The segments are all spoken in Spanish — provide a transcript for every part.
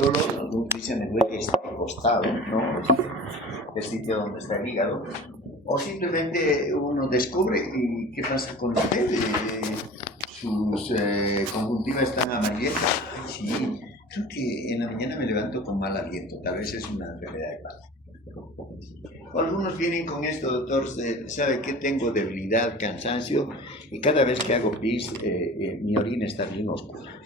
solo, algunos dicen el duele está acostado, ¿no? El sitio donde está el hígado. O simplemente uno descubre y qué pasa con usted, sus conjuntivas están amarillentas. Sí, creo que en la mañana me levanto con mal aliento, tal vez es una enfermedad hepática. O algunos vienen con esto, doctor, sabe que tengo debilidad, cansancio, y cada vez que hago pis, mi orina está bien oscura.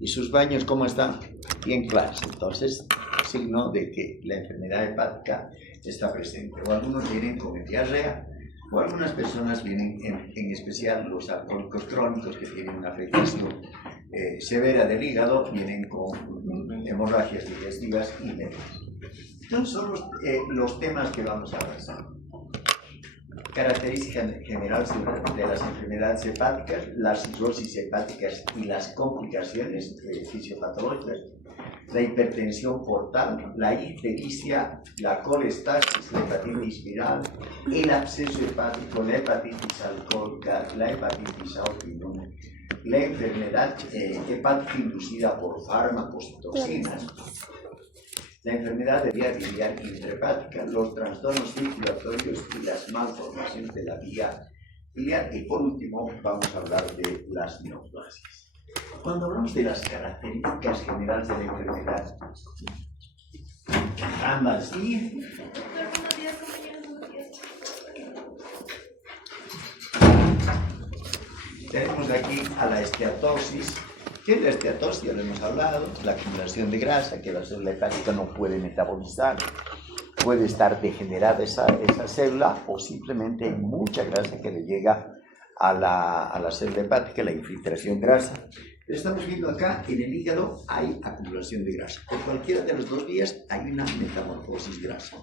¿Y sus baños cómo están? Bien claros. Entonces, signo de que la enfermedad hepática está presente. O algunos vienen con diarrea, o algunas personas vienen, en especial los alcohólicos crónicos que tienen una afectación severa del hígado, vienen con hemorragias digestivas y demás. Entonces son los temas que vamos a avanzar. Características generales de las enfermedades hepáticas, las cirrosis hepáticas y las complicaciones fisiopatológicas, la hipertensión portal, la ictericia, la colestasis, la hepatitis viral, el absceso hepático, la hepatitis alcohólica, la hepatitis autoinmune, la enfermedad hepática inducida por fármacos y toxinas, la enfermedad de vía biliar intrahepática, los trastornos circulatorios y las malformaciones de la vía biliar. Y por último, vamos a hablar de las neoplasias. Cuando hablamos de las características generales de la enfermedad, ambas y tenemos aquí a la esteatosis. ¿Qué es la esteatosis? Ya lo hemos hablado, la acumulación de grasa que la célula hepática no puede metabolizar. Puede estar degenerada esa célula o simplemente hay mucha grasa que le llega a la célula hepática, la infiltración grasa. Pero estamos viendo acá, en el hígado hay acumulación de grasa. Por cualquiera de los dos días hay una metamorfosis grasa.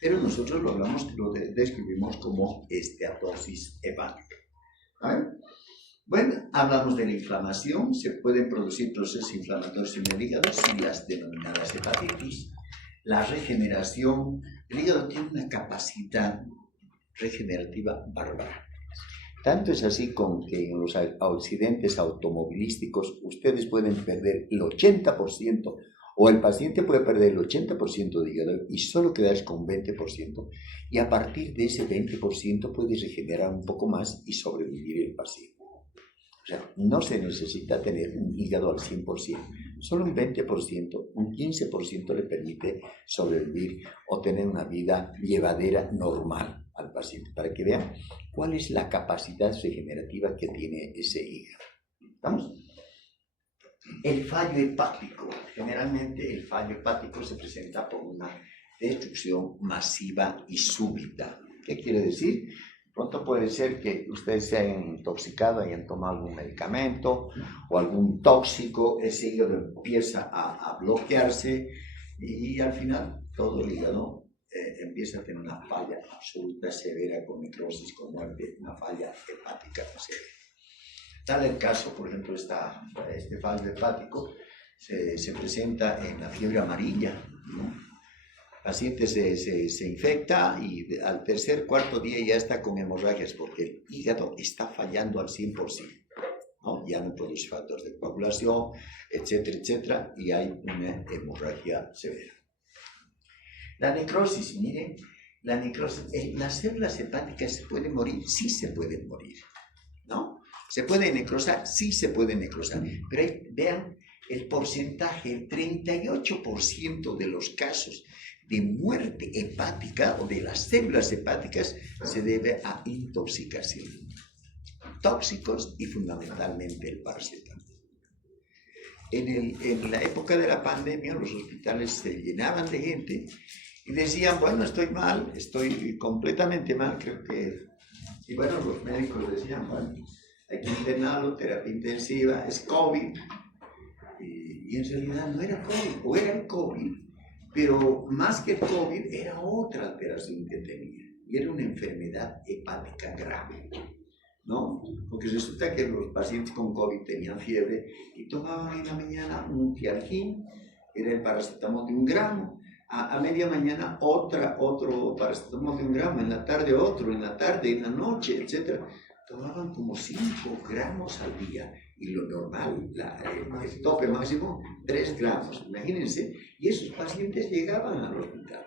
Pero nosotros lo describimos como esteatosis hepática. ¿Vale? Bueno, hablamos de la inflamación, se pueden producir procesos inflamatorios en el hígado, y las denominadas hepatitis. La regeneración, el hígado tiene una capacidad regenerativa bárbara. Tanto es así con que en los accidentes automovilísticos ustedes pueden perder el 80%, o el paciente puede perder el 80% de hígado y solo quedarse con 20%, y a partir de ese 20% puede regenerar un poco más y sobrevivir el paciente. O sea, no se necesita tener un hígado al 100%, solo un 20%, un 15% le permite sobrevivir o tener una vida llevadera normal al paciente, para que vean cuál es la capacidad regenerativa que tiene ese hígado. ¿Estamos? El fallo hepático, generalmente el fallo hepático se presenta por una destrucción masiva y súbita. ¿Qué quiere decir? Pronto puede ser que ustedes se hayan intoxicado, hayan tomado algún medicamento o algún tóxico, ese hígado empieza a bloquearse y al final todo el hígado empieza a tener una falla absoluta severa con necrosis, con muerte, una falla hepática severa. Tal el caso, por ejemplo, este fallo hepático se presenta en la fiebre amarilla, ¿no? El paciente se infecta y al tercer, cuarto día ya está con hemorragias porque el hígado está fallando al 100%, ¿no? Ya no produce factores de coagulación, etcétera, etcétera, y hay una hemorragia severa. La necrosis, miren, la necrosis, las células hepáticas se pueden morir, sí se pueden morir, ¿no? ¿Se puede necrosar? Sí se puede necrosar, pero ahí, vean el porcentaje, el 38% de los casos de muerte hepática o de las células hepáticas se debe a intoxicación, tóxicos y fundamentalmente el paracetamol. En la época de la pandemia los hospitales se llenaban de gente y decían, bueno, estoy mal, estoy completamente mal, creo que... Y bueno, los médicos decían, bueno, hay que internarlo, terapia intensiva, es COVID. Y en realidad no era COVID, o era el COVID, pero más que el COVID era otra alteración que tenía, y era una enfermedad hepática grave, ¿no? Porque resulta que los pacientes con COVID tenían fiebre y tomaban en la mañana un tiargin, era el paracetamol de 1 gramo, a media mañana otro paracetamol de 1 gramo, en la tarde otro, en la tarde, en la noche, etc. Tomaban como 5 gramos al día y lo normal, el tope máximo, 3 gramos. Imagínense, y esos pacientes llegaban al hospital.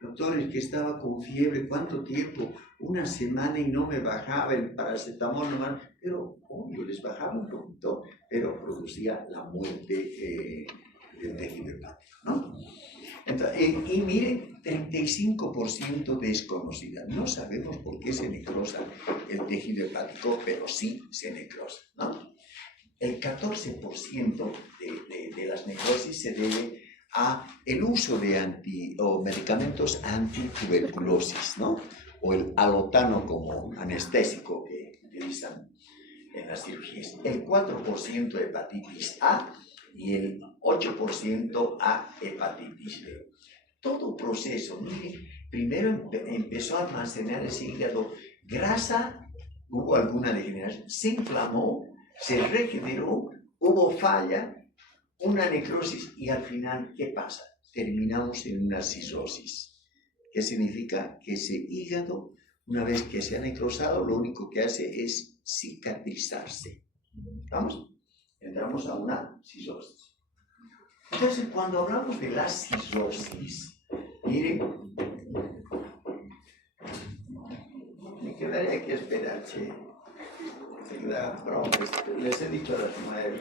Doctores, que estaba con fiebre, ¿cuánto tiempo? 1 semana y no me bajaba el paracetamol nomás, pero obvio, les bajaba un poquito, pero producía la muerte del tejido hepático, ¿no? Entonces, y miren, 35% desconocida. No sabemos por qué se necrosa el tejido hepático, pero sí se necrosa, ¿no? El 14% de las necrosis se debe a el uso de medicamentos antituberculosis, ¿no? O el alotano como anestésico que utilizan en las cirugías. El 4% hepatitis A y el 8% a hepatitis B. Todo proceso, mire, primero empezó a almacenar ese hígado grasa, hubo alguna degeneración, se inflamó, se regeneró, hubo falla, una necrosis y al final, ¿qué pasa? Terminamos en una cirrosis. ¿Qué significa? Que ese hígado, una vez que se ha necrosado, lo único que hace es cicatrizarse. ¿Vamos? Entramos a una cirrosis. Entonces, cuando hablamos de la cirrosis, miren, me quedaría que esperar, che. Les he dicho a las 9.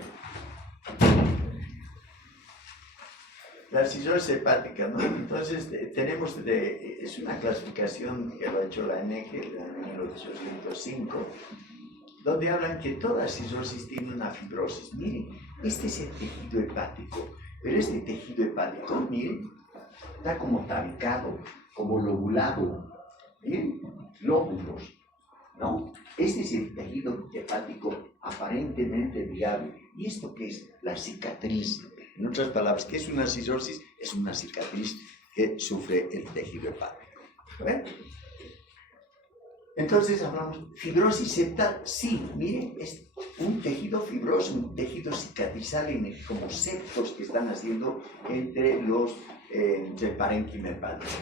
La cirrosis hepática, ¿no? Entonces, es una clasificación que lo ha hecho la ANEG en 1805, donde hablan que toda cirrosis tiene una fibrosis. Miren, este es el tejido hepático, pero este tejido hepático, miren, está como tabicado, como lobulado, ¿bien? Lóbulos, ¿no? Este es el tejido hepático aparentemente viable. ¿Y esto qué es? La cicatriz. En otras palabras, ¿qué es una cirrosis? Es una cicatriz que sufre el tejido hepático. ¿Ven? Entonces hablamos, fibrosis septal, sí, miren, es un tejido fibroso, un tejido cicatrizal como septos que están haciendo entre el parénquima hepático.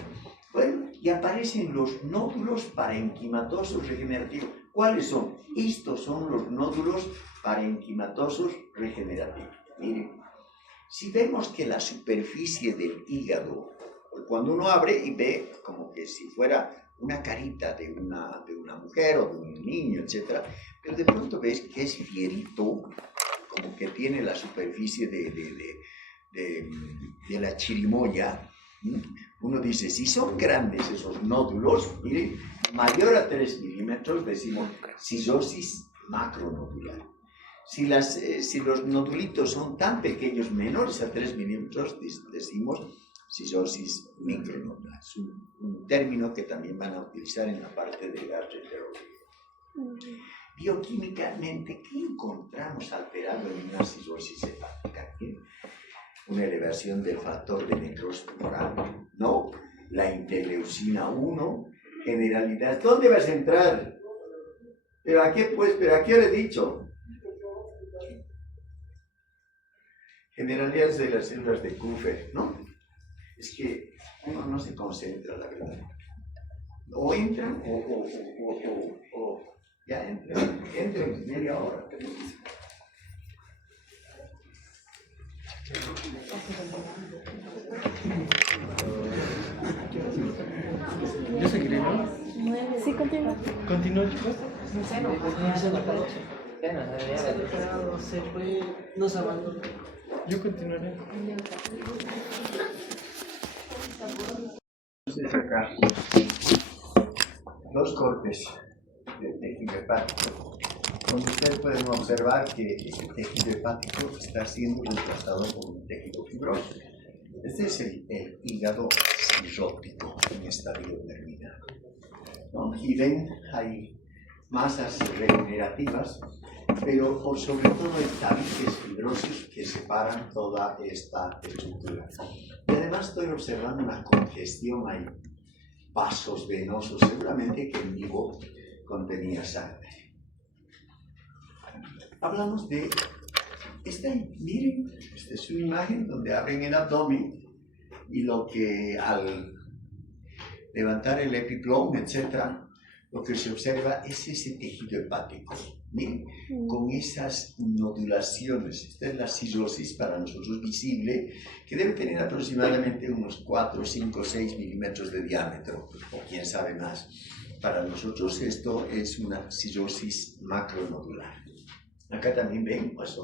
Bueno, y aparecen los nódulos parenquimatosos regenerativos. ¿Cuáles son? Estos son los nódulos parenquimatosos regenerativos. Miren, si vemos que la superficie del hígado, cuando uno abre y ve como que si fuera una carita de una mujer o de un niño, etc., pero de pronto ves que es fierito, como que tiene la superficie de la chirimoya. Uno dice, si son grandes esos nódulos, miren, mayor a 3 milímetros, decimos cirrosis macronodular. Si los nodulitos son tan pequeños, menores a 3 milímetros, decimos cirrosis micronodular. Es un término que también van a utilizar en la parte de gastroenterología. Bioquímicamente, ¿qué encontramos alterado en una cirrosis hepática? Una elevación del factor de necrosis tumoral, ¿no? La interleucina 1, generalidad. ¿Dónde vas a entrar? ¿Pero a qué hora he dicho? Generalidades de las células de Kupffer, ¿no? Es que uno no se concentra, la verdad. O entran o ya entran media hora. Yo seguiré, ¿no? Sí, continúa. ¿Continúa, chicos? Se fue, nos abandonó. Yo continuaré. Entonces acá, 2 cortes del tejido hepático, donde ustedes pueden observar que ese tejido hepático está siendo reemplazado por un tejido fibroso. Este es el hígado cirrótico en estadio terminal, ¿no? Y ven, hay masas regenerativas, pero por sobre todo hay tabiques fibrosos que separan toda esta estructura. Y además estoy observando una congestión, hay vasos venosos, seguramente que en vivo contenía sangre. Hablamos de miren, esta es una imagen donde abren el abdomen y lo que al levantar el epiploma, etc., lo que se observa es ese tejido hepático Miren, con esas nodulaciones. Esta es la cirrosis para nosotros visible, que debe tener aproximadamente unos 4, 5, 6 milímetros de diámetro, o quién sabe más. Para nosotros esto es una cirrosis macronodular. Acá también ven pues,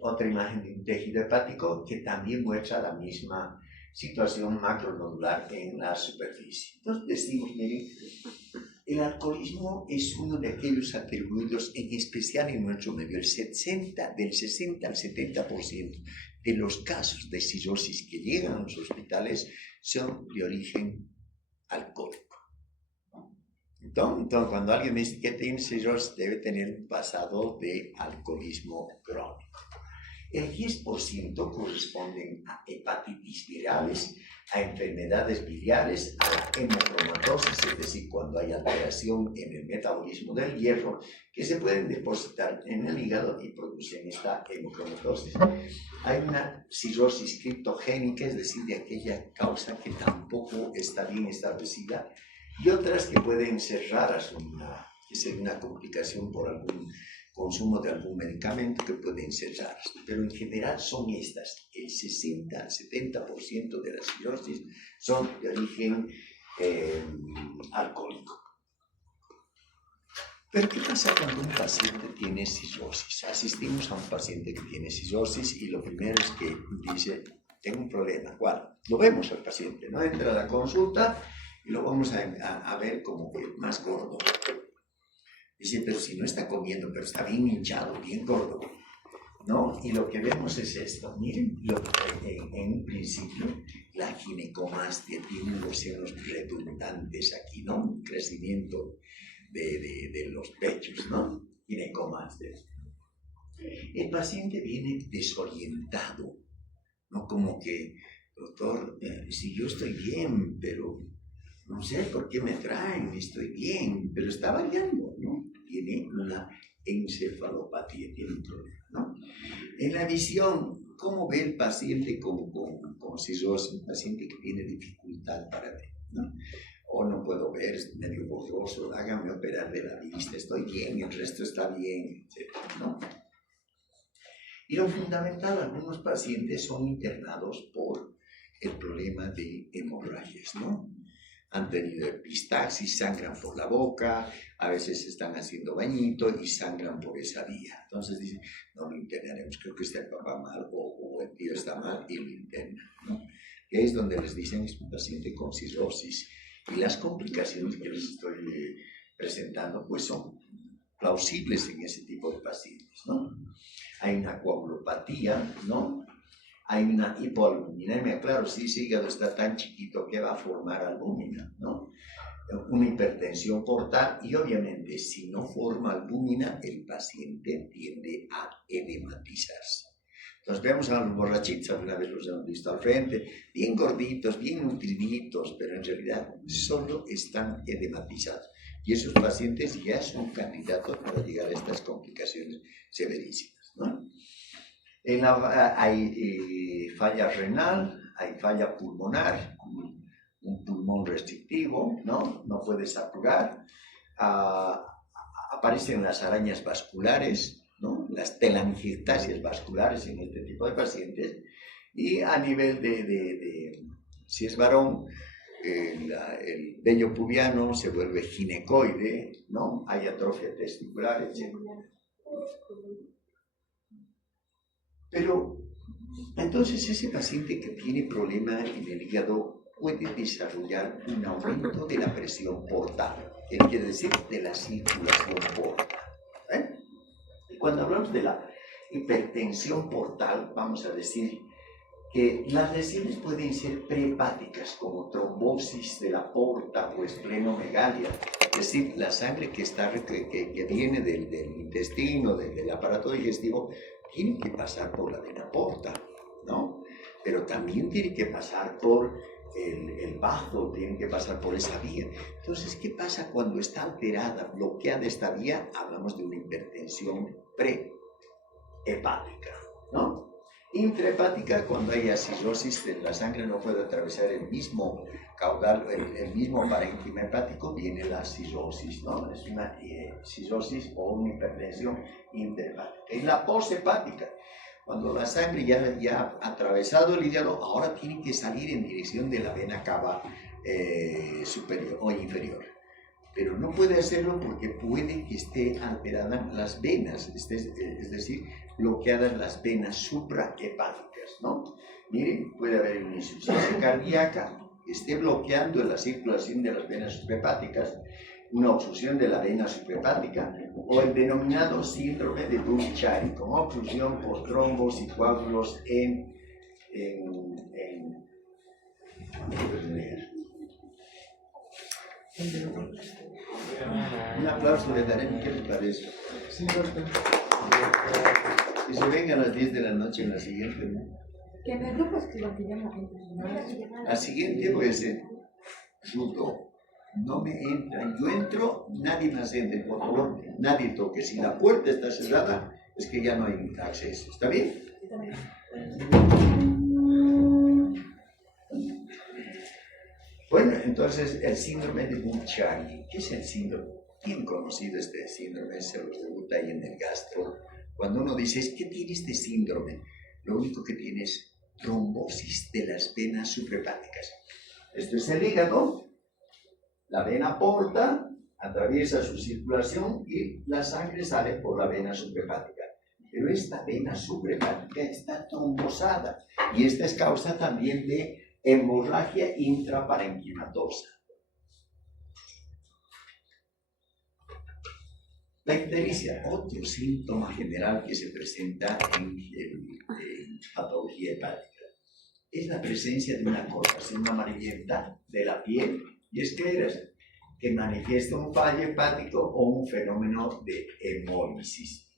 otra imagen de un tejido hepático que también muestra la misma situación macronodular en la superficie. Entonces decimos, miren, el alcoholismo es uno de aquellos atribuidos, en especial en nuestro medio, del 60 al 70% de los casos de cirrosis que llegan a los hospitales son de origen alcohólico. Entonces, cuando alguien me dice que tiene cirrosis, debe tener un pasado de alcoholismo crónico. El 10% corresponden a hepatitis virales, a enfermedades biliares, a la hemocromatosis, es decir, cuando hay alteración en el metabolismo del hierro, que se pueden depositar en el hígado y producen esta hemocromatosis. Hay una cirrosis criptogénica, es decir, de aquella causa que tampoco está bien establecida, y otras que pueden ser raras, que sería una complicación por algún consumo de algún medicamento, que pueden ser raras, pero en general son estas. El 60 al 70% de las cirrosis son de origen alcohólico. Pero ¿qué pasa cuando un paciente tiene cirrosis? Asistimos a un paciente que tiene cirrosis y lo primero es que dice, tengo un problema. ¿Cuál? Lo vemos al paciente, ¿no? Entra a la consulta y lo vamos a ver como que más gordo. Dice, pero si no está comiendo, pero está bien hinchado, bien gordo, ¿no? Y lo que vemos es esto. Miren, en un principio, la ginecomastia tiene unos senos redundantes aquí, ¿no? Un crecimiento de los pechos, ¿no? Ginecomastia. El paciente viene desorientado, ¿no? Como que, doctor, si yo estoy bien, pero no sé por qué me traen, estoy bien, pero está variando, ¿no? Tiene una encefalopatía, tiene un problema, ¿no? En la visión, ¿cómo ve el paciente con cirrosis? Un paciente que tiene dificultad para ver, ¿no? O no puedo ver, es medio borroso, hágame operar de la vista, estoy bien, el resto está bien, etc., ¿no? Y lo fundamental, algunos pacientes son internados por el problema de hemorragias, ¿no? Han tenido epistaxis, sangran por la boca, a veces están haciendo bañito y sangran por esa vía. Entonces dicen, no lo internaremos, creo que está el papá mal o el tío está mal y lo internan, ¿no? Que es donde les dicen es un paciente con cirrosis. Y las complicaciones que les estoy presentando pues son plausibles en ese tipo de pacientes, ¿no? Hay una coagulopatía, ¿no? Hay una hipoalbuminemia, claro, si ese hígado está tan chiquito que va a formar albúmina, ¿no? Una hipertensión portal y obviamente si no forma albúmina, el paciente tiende a edematizarse. Entonces vemos a los borrachitos, alguna vez los hemos visto al frente, bien gorditos, bien nutriditos, pero en realidad solo están edematizados. Y esos pacientes ya son candidatos para llegar a estas complicaciones severísimas, ¿no? Hay falla renal, hay falla pulmonar, un pulmón restrictivo, ¿no? No puede saturar. Aparecen las arañas vasculares, ¿no? Las telangiectasias vasculares en este tipo de pacientes. Y a nivel si es varón, el vello pubiano se vuelve ginecoide, ¿no? Hay atrofia testicular, etc. Pero, entonces ese paciente que tiene problema en el hígado puede desarrollar un aumento de la presión portal, que quiere decir de la circulación portal. Y cuando hablamos de la hipertensión portal, vamos a decir que las lesiones pueden ser prehepáticas, como trombosis de la porta o esplenomegalia, es decir, la sangre que viene del intestino, del aparato digestivo, tiene que pasar por la vena porta, ¿no? Pero también tiene que pasar por el bazo, tiene que pasar por esa vía. Entonces, ¿qué pasa cuando está alterada, bloqueada esta vía? Hablamos de una hipertensión prehepática, ¿no? Intrahepática, cuando hay cirrosis de la sangre no puede atravesar el mismo caudal, el mismo parénquima hepático, viene la cirrosis, ¿no? Es una cirrosis o una hipertensión intrahepática. En la posthepática, cuando la sangre ya ha atravesado el hígado, ahora tiene que salir en dirección de la vena cava superior o inferior. Pero no puede hacerlo porque puede que esté alteradas las venas, es decir, bloqueadas las venas suprahepáticas, ¿no? Miren, puede haber una insuficiencia cardíaca que esté bloqueando la circulación de las venas suprahepáticas, una obstrucción de la vena suprahepática o el denominado síndrome de Bull-Chiari, con obstrucción por trombos y coágulos un aplauso le daremos, ¿qué les parece? Sí, bastante. Que se vengan a las 10 de la noche en la siguiente, ¿no? Que me lo pues que lo que llama gente. La siguiente puede ser sudo. No me entran, yo entro, nadie más entre, por favor, nadie toque. Si la puerta está cerrada, es que ya no hay acceso. ¿Está bien? Bueno, entonces el síndrome de Bull-Chiari. ¿Qué es el síndrome? Bien conocido este síndrome, se lo debuta ahí en el gastro. Cuando uno dice, ¿qué tiene este síndrome? Lo único que tiene es trombosis de las venas suprahepáticas. Esto es el hígado, la vena porta, atraviesa su circulación y la sangre sale por la vena suprahepática. Pero esta vena suprahepática está trombosada y esta es causa también de hemorragia intraparenquimatosa. La ictericia, otro síntoma general que se presenta en patología hepática, es la presencia de una coloración amarillenta de la piel y escleras que manifiesta un fallo hepático o un fenómeno de hemólisis.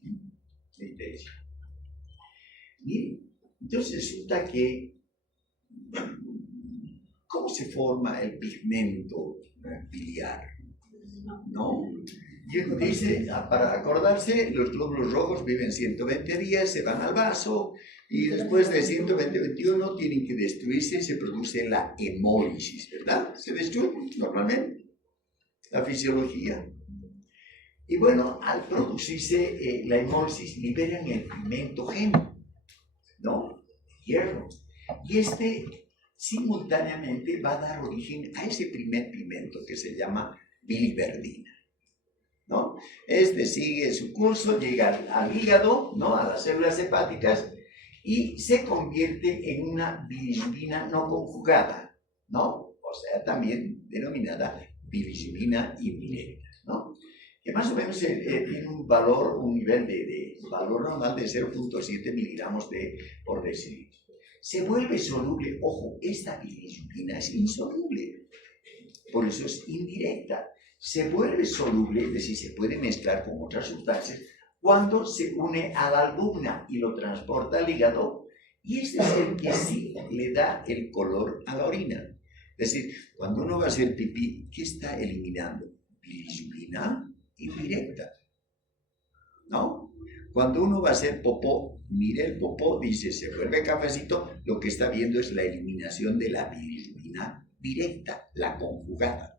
Miren, entonces resulta que ¿cómo se forma el pigmento biliar? ¿No? Y uno dice, para acordarse, los glóbulos rojos viven 120 días, se van al vaso y después de 120-21 tienen que destruirse y se produce la hemólisis, ¿verdad? Se destruye normalmente la fisiología. Y bueno, al producirse la hemólisis liberan el pigmento G, ¿no? Hierro. Y este simultáneamente va a dar origen a ese primer pigmento que se llama biliverdina, ¿no? Este sigue su curso, llega al hígado, ¿no? A las células hepáticas y se convierte en una bilirrubina no conjugada, ¿no? O sea, también denominada bilirrubina indirecta, ¿no? Que más o menos tiene un valor, un nivel de valor normal de 0.7 miligramos por decilitro. Se vuelve soluble, ojo, esta bilirrubina es insoluble, por eso es indirecta. Se vuelve soluble, es decir, se puede mezclar con otras sustancias cuando se une a la albumina y lo transporta al hígado, y este es el que sí le da el color a la orina. Es decir, cuando uno va a hacer pipí, ¿qué está eliminando? Bilirrubina indirecta, ¿no? Cuando uno va a hacer popó, mire el popó, dice, se vuelve cafecito, lo que está viendo es la eliminación de la bilirrubina directa, la conjugada.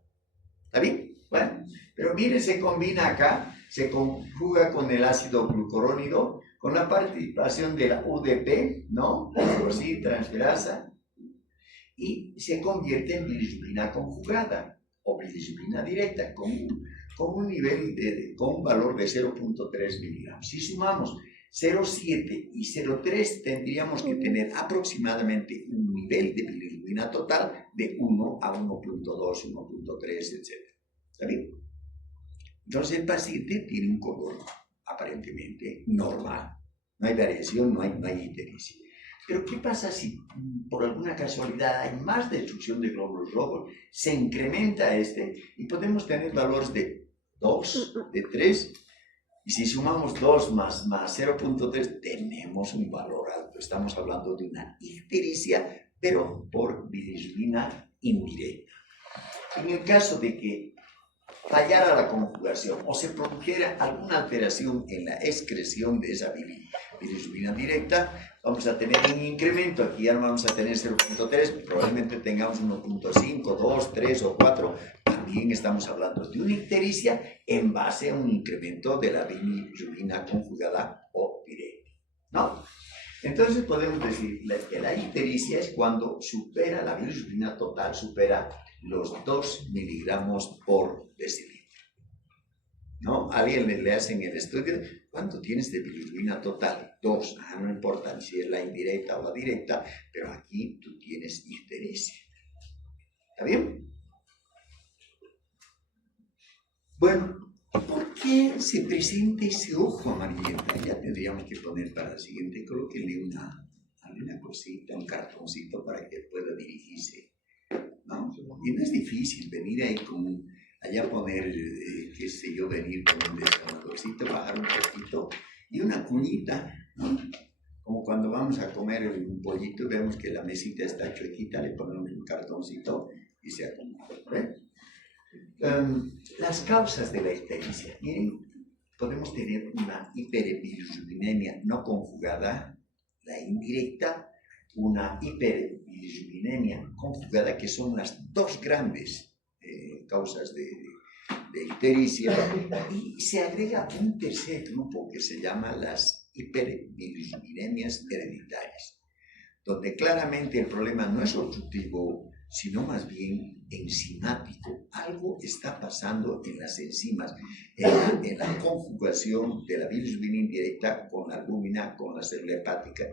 ¿Está bien? Bueno, pero mire, se combina acá, se conjuga con el ácido glucurónido, con la participación de la UDP, ¿no? Transferasa, y se convierte en bilirrubina conjugada o bilirrubina directa, con un nivel con un valor de 0.3 miligramos. Si sumamos 0.7 y 0.3, tendríamos que tener aproximadamente un nivel de bilirrubina total de 1 a 1.2, 1.3, etc. ¿Está bien? Entonces el paciente tiene un color aparentemente normal. No hay variación, no hay ictericia. Pero ¿qué pasa si por alguna casualidad hay más destrucción de glóbulos rojos? Se incrementa y podemos tener valores de 2, de 3, y si sumamos 2 más 0.3, tenemos un valor alto. Estamos hablando de una ictericia, pero por bilirrubina indirecta. En el caso de que fallara la conjugación o se produjera alguna alteración en la excreción de esa bilirrubina directa, vamos a tener un incremento, aquí ya no vamos a tener 0.3, probablemente tengamos 1.5, 2, 3 o 4, también estamos hablando de una ictericia en base a un incremento de la bilirrubina conjugada o directa, ¿no? Entonces podemos decir que la ictericia es cuando supera la bilirrubina total, supera los 2 miligramos por decilitro. ¿No? A alguien le hacen el estudio, ¿cuánto tienes de bilirrubina total? 2, no importa si es la indirecta o la directa, pero aquí tú tienes ictericia. ¿Está bien? Bueno, ¿por qué se presenta ese ojo amarillento? Ya tendríamos que poner para el siguiente, colóquenle alguna cosita, un cartoncito para que pueda dirigirse, ¿no? Y no es difícil venir ahí con allá poner, qué sé yo, venir con un desarmadorcito, bajar un poquito y una cuñita, ¿no? Como cuando vamos a comer un pollito y vemos que la mesita está chuequita, le ponemos un cartoncito y se acomoda, ¿eh? Las causas de la ictericia, miren, podemos tener una hiperbilirrubinemia no conjugada, la indirecta, una hiperbilirrubinemia conjugada, que son las dos grandes causas de ictericia, y se agrega un tercer grupo que se llama las hiperbilirubinemias hereditarias, donde claramente el problema no es obstructivo, sino más bien enzimático. Algo está pasando en las enzimas, en la conjugación de la bilirrubina indirecta con la albúmina, con la célula hepática.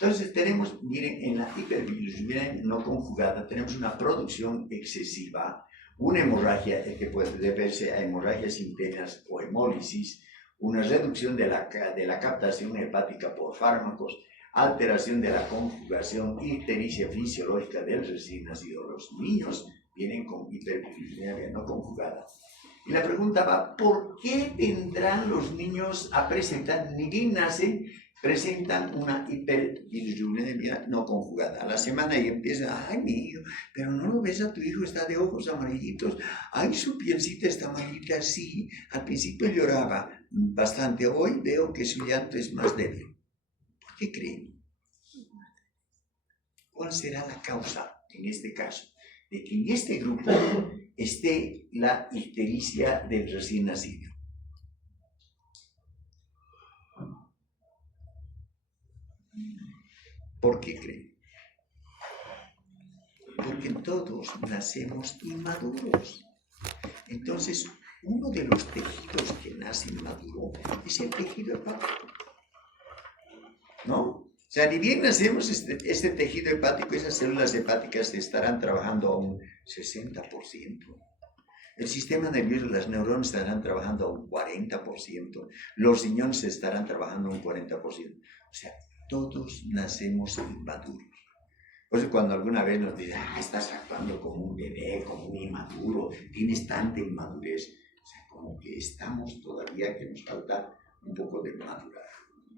Entonces tenemos, miren, en la hiperbilirrubina no conjugada tenemos una producción excesiva, una hemorragia que puede deberse a hemorragias internas o hemólisis, una reducción de la captación hepática por fármacos, alteración de la conjugación, ictericia fisiológica del recién nacido. Los niños vienen con hiperbilirrubinemia no conjugada. Y la pregunta va, ¿por qué vendrán los niños a presentar, ni bien nacen, presentan una hiperbilirrubinemia no conjugada? A la semana y empiezan, ay, mi hijo, pero no lo ves a tu hijo, está de ojos amarillitos, ay, su pielcita está amarillita, sí, al principio lloraba bastante, hoy veo que su llanto es más débil. ¿Por qué creen? ¿Cuál será la causa, en este caso, de que en este grupo esté la ictericia del recién nacido? ¿Por qué creen? Porque todos nacemos inmaduros. Entonces, uno de los tejidos que nace inmaduro es el tejido hepático, ¿no? O sea, ni bien nacemos, este tejido hepático, esas células hepáticas estarán trabajando a un 60%. El sistema nervioso, las neuronas estarán trabajando a un 40%. Los riñones estarán trabajando a un 40%. O sea, todos nacemos inmaduros. Por eso cuando alguna vez nos dicen, estás actuando como un bebé, como un inmaduro, tienes tanta inmadurez. O sea, como que estamos todavía, que nos falta un poco de madurar,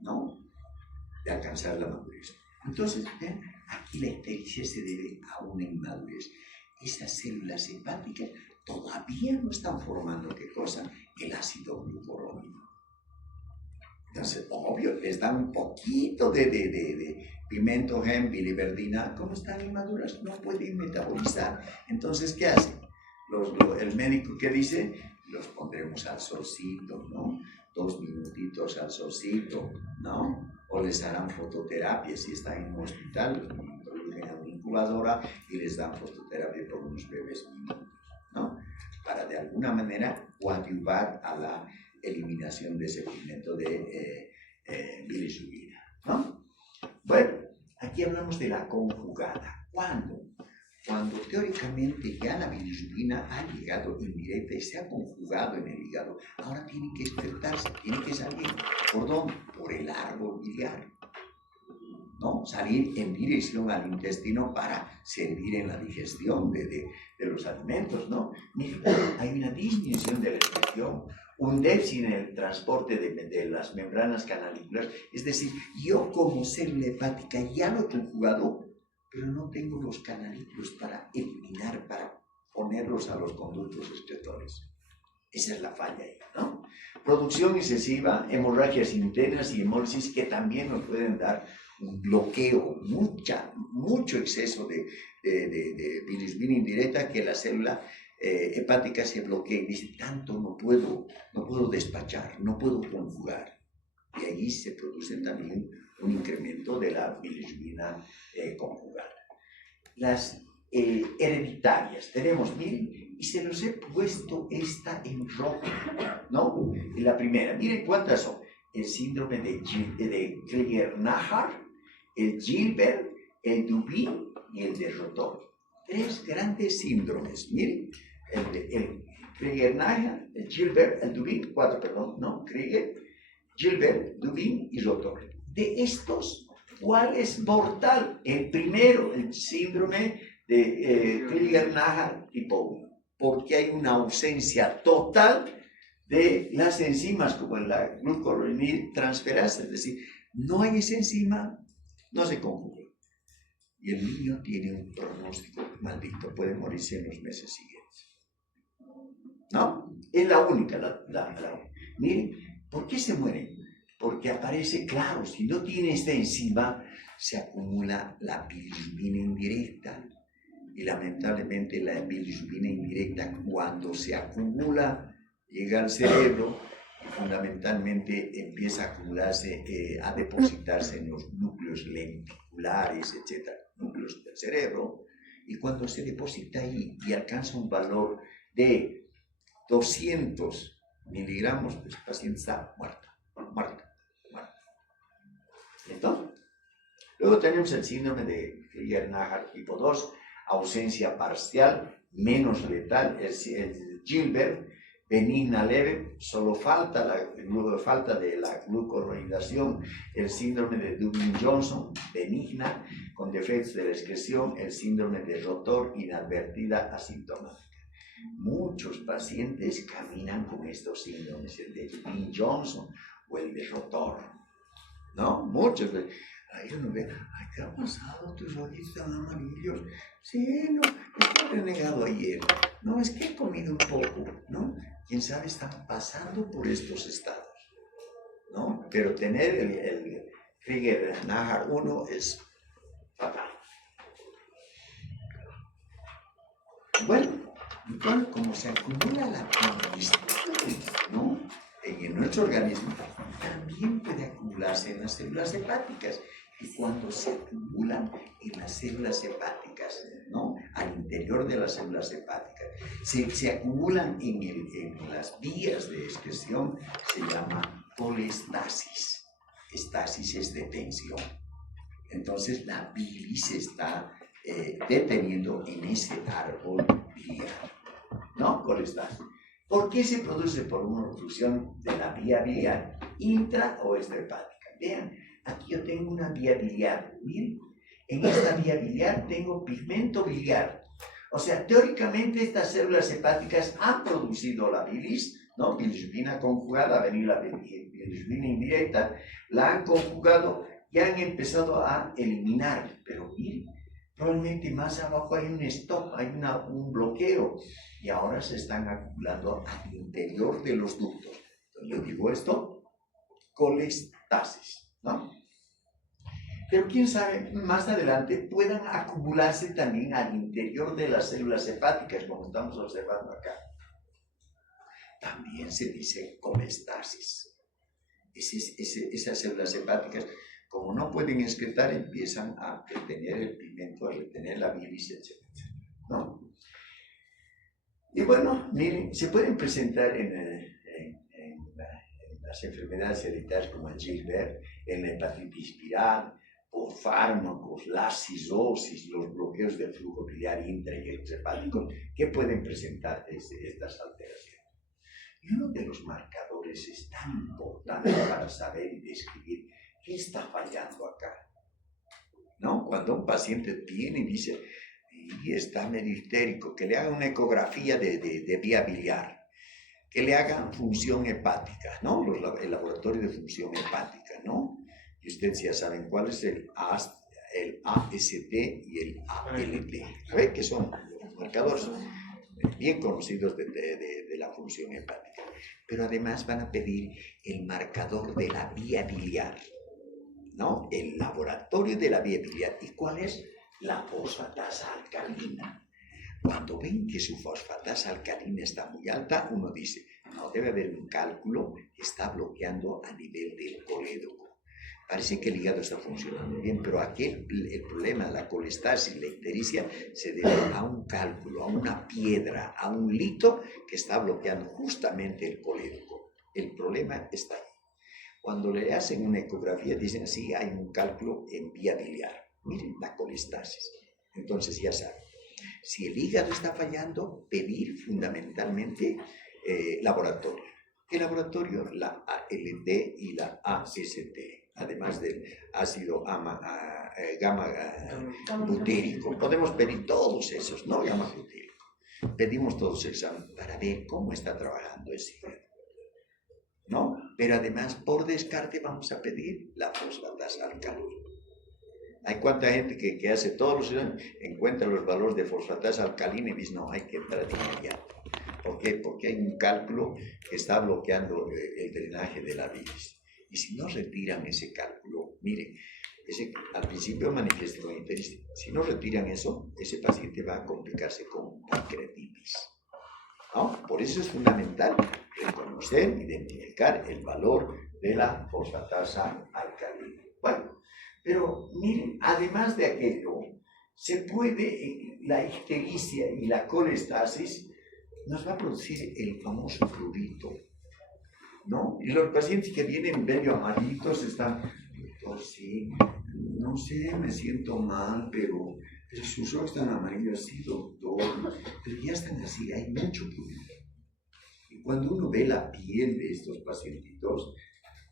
¿no? De alcanzar la madurez. Entonces, ¿ven? Aquí la ictericia se debe a una inmadurez. Esas células hepáticas todavía no están formando, ¿qué cosa? El ácido glucurónico. Entonces, obvio, les dan un poquito de pimento, gen, biliverdina. ¿Cómo están inmaduras? No pueden metabolizar. Entonces, ¿qué hacen? El médico, ¿qué dice? Los pondremos al solcito, ¿no? 2 minutitos al solcito, ¿no? O les harán fototerapia si están en un hospital, los introducen a una incubadora y les dan fototerapia por unos breves minutos, ¿no? Para de alguna manera coadyuvar a la eliminación de ese pigmento de bilirrubina, ¿no? Bueno, aquí hablamos de la conjugada. ¿Cuándo? Cuando teóricamente ya la bilirrubina ha llegado indirecta y se ha conjugado en el hígado, ahora tiene que despertarse, tiene que salir. ¿Por dónde? Por el árbol biliar, ¿no? Salir en dirección al intestino para servir en la digestión de los alimentos, ¿no? Miren, hay una disminución de la excreción, un déficit en el transporte de las membranas canaliculares. Es decir, yo como célula hepática ya lo he conjugado, pero no tengo los canalitos para eliminar, para ponerlos a los conductos excretores. Esa es la falla ahí, ¿no? Producción excesiva, hemorragias internas y hemólisis que también nos pueden dar un bloqueo, mucho exceso de bilirrubina indirecta que la célula hepática se bloquea y dice, tanto no puedo despachar, no puedo conjugar. Y allí se produce también un incremento de la bilirrubina conjugada. Las hereditarias, tenemos, miren, y se los he puesto esta en rojo, ¿no? En la primera, miren cuántas son. El síndrome de Creuer-Najjar, el Gilbert, el Dubin y el de Rotor. 3 grandes síndromes, miren, el Creuer-Najjar, el Gilbert, el Dubin, 4, perdón, no, Creuer, Gilbert, Dubin y Rotor. De estos, ¿cuál es mortal? El primero, el síndrome de Creuer-Najjar tipo 1, porque hay una ausencia total de las enzimas como la glucoronidrotransferasa, es decir, no hay esa enzima, no se conjuga. Y el niño tiene un pronóstico maldito, puede morirse en los meses siguientes. ¿No? Es la única. Miren, ¿por qué se mueren? Porque aparece, claro, si no tiene esta enzima, se acumula la bilirrubina indirecta. Y lamentablemente la bilirrubina indirecta, cuando se acumula, llega al cerebro y fundamentalmente empieza a acumularse, a depositarse en los núcleos lenticulares, etcétera, núcleos del cerebro. Y cuando se deposita ahí y alcanza un valor de 200 miligramos, pues el paciente está muerto. ¿Entonces? Luego tenemos el síndrome de Creuer-Najjar tipo 2, ausencia parcial, menos letal, el Gilbert, benigna leve, solo falta de la glucoronidación, el síndrome de Dubin-Johnson, benigna, con defectos de la excreción, el síndrome de Rotor, inadvertida, asintomática. Muchos pacientes caminan con estos síndromes, el de Dubin-Johnson o el de Rotor, ¿no? Muchos. Ay, uno ve, ay, ¿qué ha pasado? Tus ojitos están amarillos. Sí, no, estoy renegado ayer. No, es que he comido un poco, ¿no? Quién sabe, están pasando por estos estados, ¿no? Pero tener el Creuer-Najjar 1 es fatal. Bueno, entonces, como se acumula la bilis, ¿no? En nuestro organismo, también puede acumularse en las células hepáticas. Y cuando se acumulan en las células hepáticas, ¿no? Al interior de las células hepáticas, se acumulan en las vías de excreción, se llama colestasis. Estasis es detención. Entonces la bilis se está deteniendo en ese árbol biliar, ¿no? Colestasis. ¿Por qué se produce? Por una obstrucción de la vía biliar intra o extrahepática. Vean, aquí yo tengo una vía biliar. Miren, en esta vía biliar tengo pigmento biliar. O sea, teóricamente estas células hepáticas han producido la bilis, ¿no? Bilirrubina conjugada, ha venido la bilirrubina indirecta, la han conjugado y han empezado a eliminar. Pero miren, probablemente más abajo hay un stop, hay un bloqueo y ahora se están acumulando al interior de los ductos. Entonces yo digo esto, colestasis, ¿no? Pero quién sabe, más adelante puedan acumularse también al interior de las células hepáticas, como estamos observando acá. También se dice colestasis. Esas células hepáticas, como no pueden excretar, empiezan a retener el pigmento, a retener la bilis, etc., ¿no? Y bueno, miren, se pueden presentar en las enfermedades hereditarias como el Gilbert, en la hepatitis viral, por fármacos, la cistosis, los bloqueos del flujo biliar intra y extrahepático, que pueden presentar estas alteraciones. Y uno de los marcadores es tan importante para saber y describir qué está fallando acá, ¿no? Cuando un paciente viene y dice, y está medio histérico, que le hagan una ecografía de vía biliar, que le hagan función hepática, ¿no? El laboratorio de función hepática, ¿no? Y ustedes ya saben cuál es el AST y el ALT. ¿Saben qué son los marcadores? bien conocidos de la función hepática. Pero además van a pedir el marcador de la vía biliar, ¿no? El laboratorio de la vía biliar. ¿Y cuál es? La fosfatasa alcalina. Cuando ven que su fosfatasa alcalina está muy alta, uno dice, no, debe haber un cálculo que está bloqueando a nivel del colédoco. Parece que el hígado está funcionando bien, pero el problema de la colestasis, la ictericia, se debe a un cálculo, a una piedra, a un lito que está bloqueando justamente el colédoco. El problema está ahí. Cuando le hacen una ecografía, dicen, sí, hay un cálculo en vía biliar. Miren la colestasis. Entonces ya saben. Si el hígado está fallando, pedir fundamentalmente laboratorio. ¿Qué laboratorio? La ALT y la AST, además del ácido gamma butérico. Podemos pedir todos esos, no gamma butérico. Pedimos todos esos para ver cómo está trabajando ese hígado, ¿no? Pero además, por descarte, vamos a pedir la fosfatasa alcalina. Hay cuánta gente que hace todos los años, encuentra los valores de fosfatasa alcalina y dice, no, hay que entrar de inmediato. ¿Por qué? Porque hay un cálculo que está bloqueando el drenaje de la bilis. Y si no retiran ese cálculo, miren, al principio manifiesta con ictericia. Si no retiran eso, ese paciente va a complicarse con pancreatitis, ¿no? Por eso es fundamental reconocer, identificar el valor de la fosfatasa alcalina. Bueno, pero miren, además de aquello, se puede, la ictericia y la colestasis nos va a producir el famoso prurito, ¿no? Y los pacientes que vienen medio amarillitos están, doctor, sí, no sé, me siento mal, pero sus ojos están amarillos, sí, doctor, pero ya están así, hay mucho prurito. Y cuando uno ve la piel de estos pacientitos,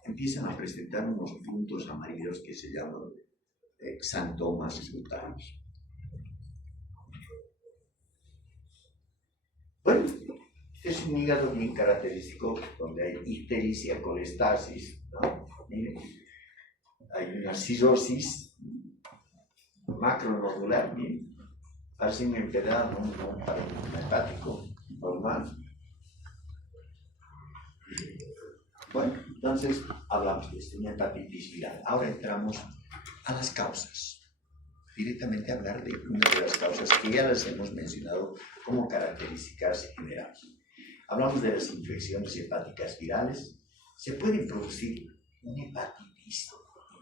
empiezan a presentar unos puntos amarillos que se llaman xantomas cutáneos. Bueno, este es un hígado bien característico donde hay ictericia, colestasis, ¿no? Miren, hay una cirrosis macronodular, bien, parece una enfermedad, no un paro hepático normal. Bueno, entonces hablamos de esto, una hepatitis viral. Ahora entramos a las causas. Directamente hablar de una de las causas que ya las hemos mencionado como características generales. Hablamos de las infecciones hepáticas virales. Se puede producir una hepatitis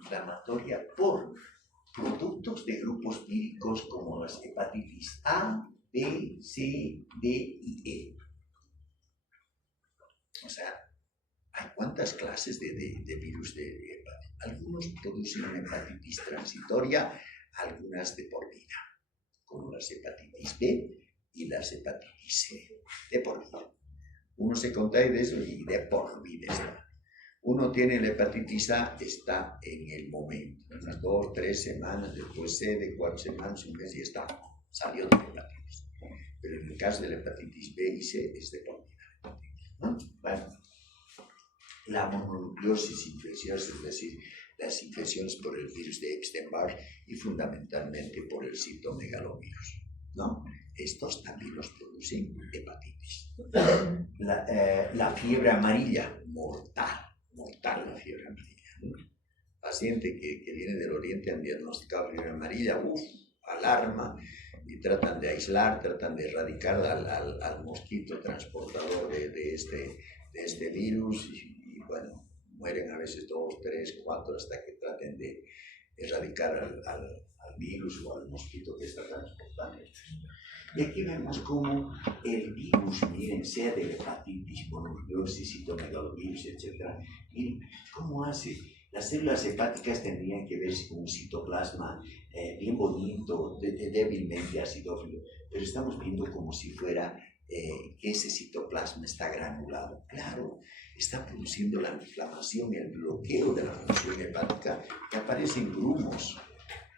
inflamatoria por productos de grupos víricos como las hepatitis A, B, C, D y E. O sea, hay cuántas clases de virus de hepatitis. Algunos producen una hepatitis transitoria, algunas de por vida, como las hepatitis B y las hepatitis C, de por vida. Uno se contagia de eso y de por vida está. Uno tiene la hepatitis A, está en el momento, unas 2, 3 semanas, después C de 4 semanas, un mes y está, salió de la hepatitis. Pero en el caso de la hepatitis B y C es de por vida, ¿no? Bueno, la mononucleosis infecciosa, es decir, las infecciones por el virus de Epstein-Barr y fundamentalmente por el citomegalovirus, ¿no? Estos también los producen hepatitis. La fiebre amarilla, mortal la fiebre amarilla, ¿no? Paciente que viene del oriente han diagnosticado fiebre amarilla, alarma, y tratan de aislar, tratan de erradicar al mosquito transportador de este virus y bueno, mueren a veces 2, 3, 4 hasta que traten de erradicar al virus o al mosquito que está transportando. Y aquí vemos cómo el virus, miren, sea de hepatitis, mononucleosis, citomegalovirus, etc. Miren cómo hace. Las células hepáticas tendrían que verse con un citoplasma bien bonito, débilmente acidófilo, pero estamos viendo como si fuera que ese citoplasma está granulado. Claro, está produciendo la inflamación y el bloqueo de la función hepática que aparecen grumos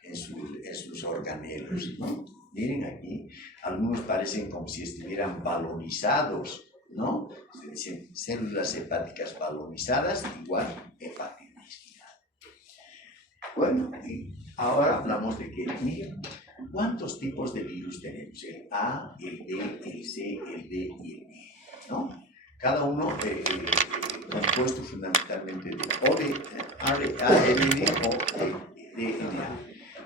en sus organelos, ¿no? Miren aquí, algunos parecen como si estuvieran balonizados, ¿no? Se dicen células hepáticas balonizadas igual hepatitis viral. Bueno, y ahora hablamos de que, miren, ¿Cuántos tipos de virus tenemos? El A, el B, el C, el D y el E, ¿no? Cada uno compuesto fundamentalmente o de ARN o de DNA.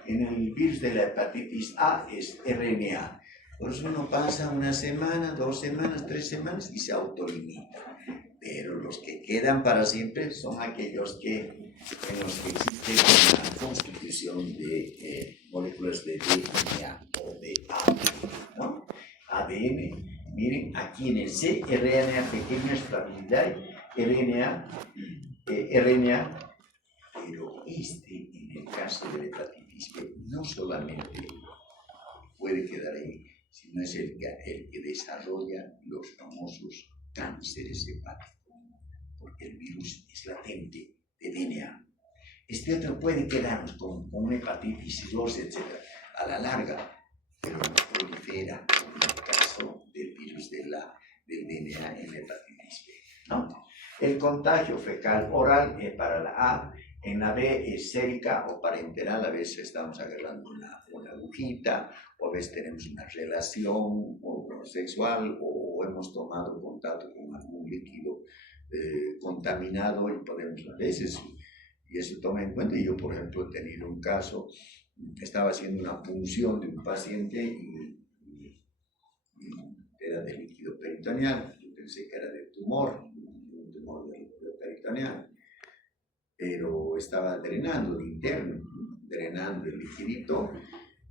En el virus de la hepatitis A es RNA. Por eso uno pasa una semana, 2 semanas, 3 semanas y se autolimita. Pero los que quedan para siempre son aquellos en los que existe una constitución de moléculas de DNA o de ADN, ¿no? ADN, miren, aquí en el C, RNA pequeña estabilidad, RNA, pero en el caso de la hepatitis B, no solamente puede quedar ahí, sino es el que desarrolla los famosos cánceres hepáticos, porque el virus es latente de DNA. Este otro puede quedarnos con una hepatitis, cirrosis, etc. a la larga, pero no prolifera en el caso del virus del DNA en la hepatitis B, ¿no? El contagio fecal oral para la A, en la B es sérica o parenteral, a veces estamos agarrando una agujita, o a veces tenemos una relación sexual, o hemos tomado contacto con algún líquido contaminado y podemos a veces, y eso toma en cuenta. Yo, por ejemplo, he tenido un caso, estaba haciendo una punción de un paciente y era de líquido peritoneal, yo pensé que era de tumor de líquido peritoneal, pero estaba drenando de interno, drenando el liquidito,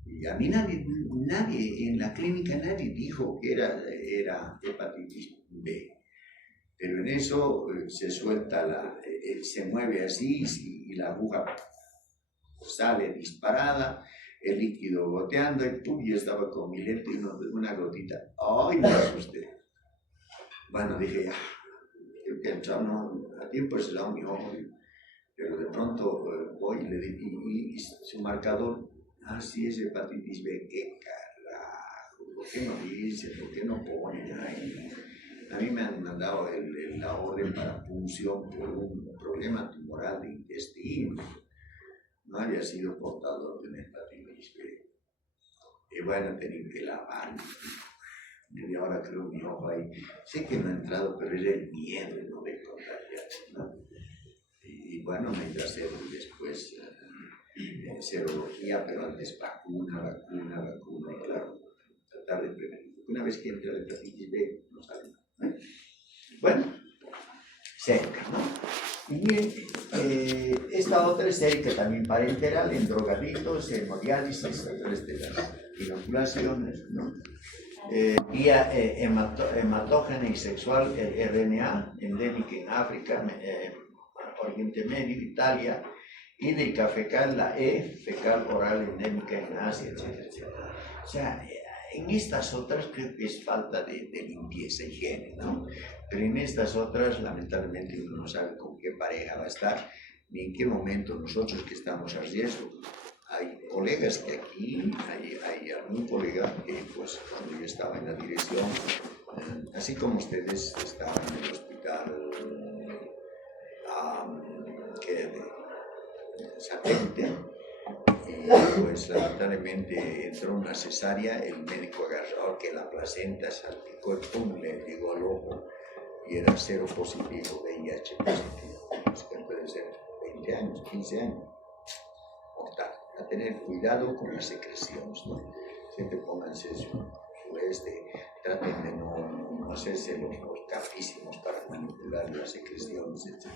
y a mí nadie en la clínica nadie dijo que era hepatitis B. Pero en eso se suelta, se mueve así y la aguja sale disparada, el líquido goteando, y pum, yo estaba con mi lente y una gotita. ¡Ay, me asusté! Bueno, dije, creo que el chavo no, a tiempo se da mi ojo, pero de pronto voy y le digo, y su marcador, sí es hepatitis B, qué carajo, ¿por qué no dice? ¿Por qué no pone? A mí me han mandado la orden para punción por un problema tumoral de intestino. No había sido portador de una hepatitis B. Y bueno, tenía que lavar. Y ahora creo mi ojo ahí. Sé que no ha entrado, pero es el miedo, ¿no?, de contagiar, ¿no? Y bueno, me iba a hacer después serología, pero antes vacuna, y claro, tratar de prevenir. Una vez que entra la hepatitis B, no sale nada. Bueno, cerca, ¿no? Y miren, esta otra es cerca también parenteral, en drogadictos, hemodiálisis, a través de las inoculaciones, ¿no? Vía hematógena y sexual, el RNA, endémica en África, Oriente Medio, Italia, hídrica fecal, la E, fecal oral endémica en Asia, etcétera, etcétera. O sea, en estas otras creo que es falta de limpieza, higiene, ¿no? Pero en estas otras, lamentablemente, uno no sabe con qué pareja va a estar, ni en qué momento nosotros que estamos a riesgo. Hay colegas que aquí, hay algún colega que, pues, cuando yo estaba en la dirección, así como ustedes estaban en el hospital satélite, y pues lamentablemente entró una cesárea, el médico agarró que la placenta salpicó, pum, le llegó al ojo y era 0 positivo, VIH positivo. Pues que puede ser 20 años, 15 años. Mortal. A tener cuidado con las secreciones, ¿no? Siempre pónganse traten de no hacerse los capísimos para manipular las secreciones, etc.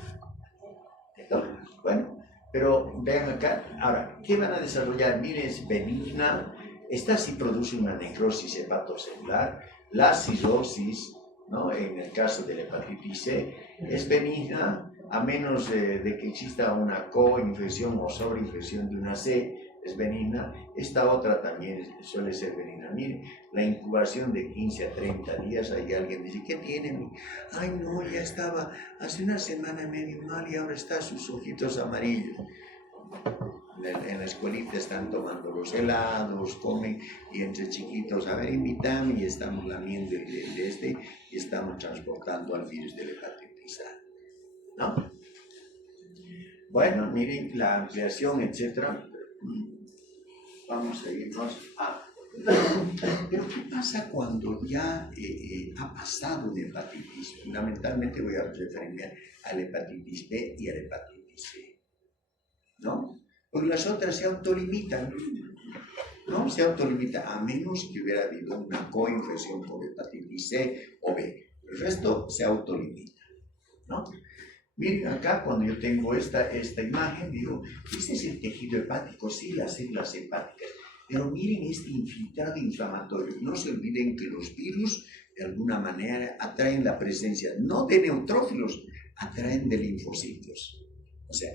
Bueno, pero vean acá, ahora, ¿qué van a desarrollar? Miren, es benigna, esta sí produce una necrosis hepatocelular, la cirrosis, ¿no? En el caso de la hepatitis C, es benigna, a menos de que exista una coinfección o sobreinfección de una C, es benigna. Esta otra también suele ser benigna. Miren, la incubación de 15 a 30 días, ahí alguien dice, ¿qué tiene? Ay, no, ya estaba hace una semana medio mal y ahora está sus ojitos amarillos. En la escuelita están tomando los helados, comen, y entre chiquitos, a ver, invítame, y estamos lamiendo y estamos transportando al virus de la hepatitis A, ¿no? Bueno, miren, la ampliación, etcétera. vamos a irnos a... Pero ¿qué pasa cuando ya ha pasado de hepatitis? Fundamentalmente voy a referirme a la hepatitis B y a la hepatitis C, ¿no? Porque las otras se autolimitan, ¿no? Se autolimitan, a menos que hubiera habido una coinfección por hepatitis C o B. El resto se autolimita, ¿no? Miren acá, cuando yo tengo esta imagen, digo, este es el tejido hepático, sí, las células hepáticas. Pero miren este infiltrado inflamatorio. No se olviden que los virus, de alguna manera, atraen la presencia, no de neutrófilos, atraen de linfocitos. O sea,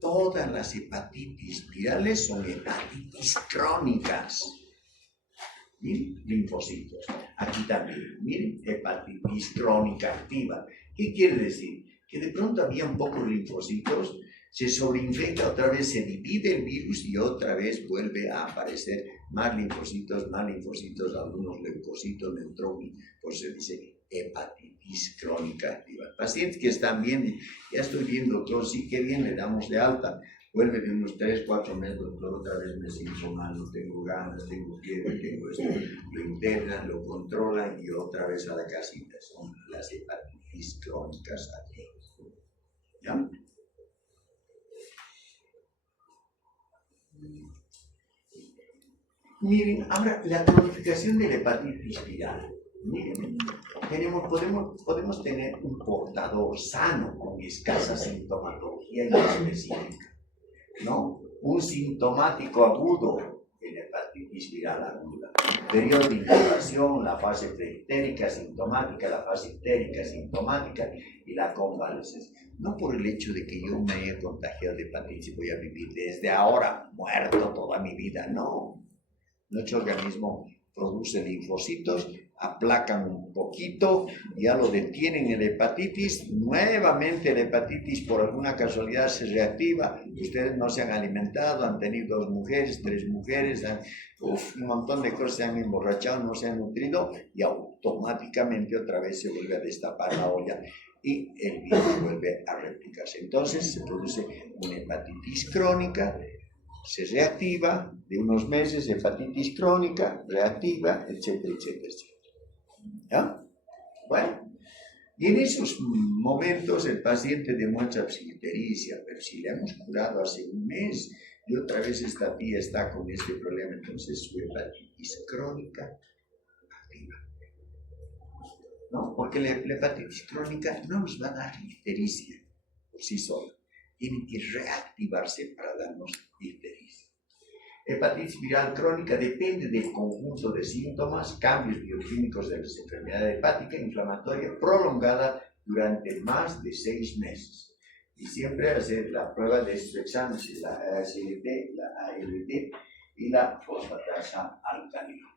todas las hepatitis virales son hepatitis crónicas. Miren, linfocitos. Aquí también, miren, hepatitis crónica activa. ¿Qué quiere decir? Que de pronto había un poco de linfocitos, se sobreinfecta, otra vez se divide el virus y otra vez vuelve a aparecer más linfocitos, algunos leucocitos, neutrófilos, pues se dice hepatitis crónica activa. Pacientes que están bien, ya estoy bien, doctor, sí, qué bien, le damos de alta, vuelve de unos 3, 4 meses, doctor, otra vez me siento mal, no tengo ganas, tengo fiebre, tengo esto, lo internan, lo controlan y otra vez a la casita. Son las hepatitis crónicas activas. ¿Ya? Miren, ahora la cronificación de la hepatitis viral. Miren, podemos tener un portador sano con escasa sintomatología inespecífica, ¿no? Un sintomático agudo de la hepatitis viral aguda. Periodo de incubación, la fase preictérica sintomática, la fase ictérica sintomática y la convalescencia. No por el hecho de que yo me haya contagiado de hepatitis voy a vivir desde ahora muerto toda mi vida, no. Nuestro organismo produce linfocitos, aplacan un poquito, ya lo detienen en la hepatitis, nuevamente la hepatitis por alguna casualidad se reactiva, ustedes no se han alimentado, han tenido 2 mujeres, 3 mujeres, un montón de cosas, se han emborrachado, no se han nutrido y automáticamente otra vez se vuelve a destapar la olla y el virus vuelve a replicarse. Entonces se produce una hepatitis crónica, se reactiva de unos meses, hepatitis crónica, reactiva, etcétera, etcétera, etcétera. ¿Ya? Bueno, y en esos momentos el paciente demuestra psicotericia, pero si le hemos curado hace un mes y otra vez esta tía está con este problema, entonces su hepatitis crónica activa. ¿No? Porque la hepatitis crónica no nos va a dar ictericia por sí sola. Tiene que reactivarse para darnos ictericia. Hepatitis viral crónica depende del conjunto de síntomas, cambios bioquímicos de la enfermedad hepática inflamatoria prolongada durante más de 6 meses. Y siempre hacer la prueba de estos exámenes, la ASLT, la ALT y la fosfatasa alcalina.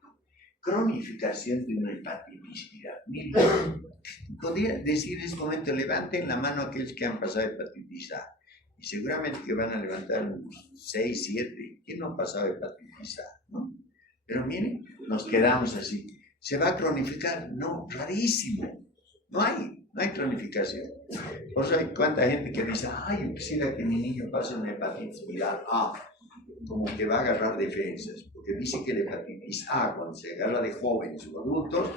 Cronificación de una hepatitis viral. Miren, podría decir en este momento, levanten la mano aquellos que han pasado hepatitis A. Y seguramente que van a levantar unos 6, 7. ¿Quién no ha pasado hepatitis A? ¿No? Pero miren, nos quedamos así. ¿Se va a cronificar? No, rarísimo. No hay cronificación. Por eso hay cuánta gente que dice, ay, yo quisiera que mi niño pase una hepatitis viral A. Como que va a agarrar defensas. Porque dice que la hepatitis A, cuando se agarra de jóvenes o adultos,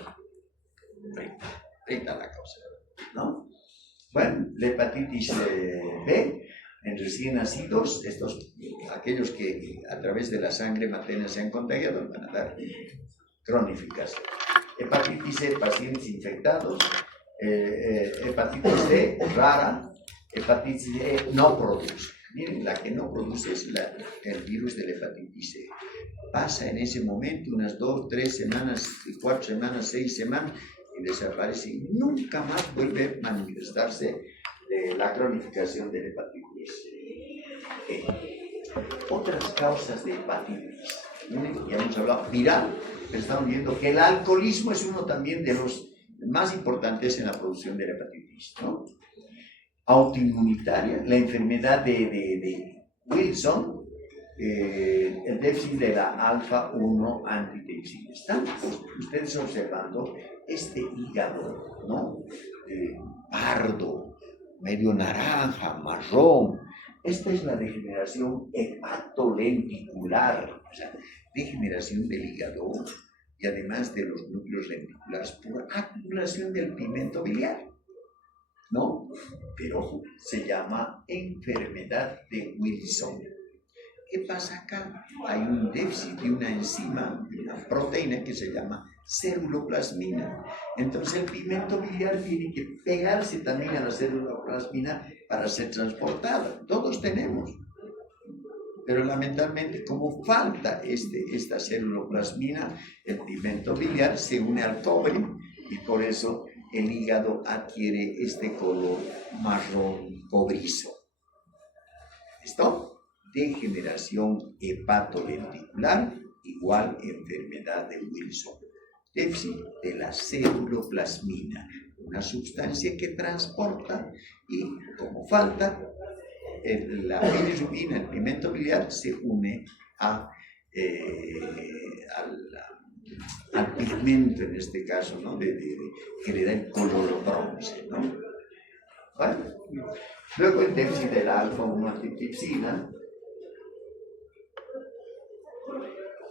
frita la cosa, ¿no? Bueno, la hepatitis B, en recién nacidos, aquellos que a través de la sangre materna se han contagiado, van a dar cronificación. Hepatitis C, pacientes infectados. Hepatitis C, rara. Hepatitis E no produce. Miren, la que no produce es el virus de la hepatitis C. Pasa en ese momento unas 2, 3 semanas, 4 semanas, 6 semanas y desaparece y nunca más vuelve a manifestarse la cronificación de la hepatitis E. Otras causas de hepatitis. Miren, ya hemos hablado viral, pero estamos viendo que el alcoholismo es uno también de los más importantes en la producción de la hepatitis, ¿no? Autoinmunitaria, la enfermedad de Wilson, el déficit de la alfa-1 antitensina. Están ustedes observando este hígado, ¿no? Pardo, medio naranja, marrón, Esta es la degeneración hepatolenticular, o sea, degeneración del hígado y además de los núcleos lenticulares por acumulación del pigmento biliar, ¿no? Pero ojo, se llama enfermedad de Wilson. ¿Qué pasa acá? Hay un déficit de una enzima, de una proteína que se llama ceruloplasmina. Entonces el pigmento biliar tiene que pegarse también a la ceruloplasmina para ser transportada. Todos tenemos. Pero lamentablemente, como falta esta ceruloplasmina, el pigmento biliar se une al cobre y por eso el hígado adquiere este color marrón cobrizo. ¿Listo? Degeneración hepatolenticular igual enfermedad de Wilson. Déficit de la ceruloplasmina, una sustancia que transporta y como falta, la bilirrubina, el pigmento biliar, se une al pigmento, en este caso, ¿no? que le da el color bronce, ¿no? ¿Vale? Luego el déficit de la alfa-1-antitipsina.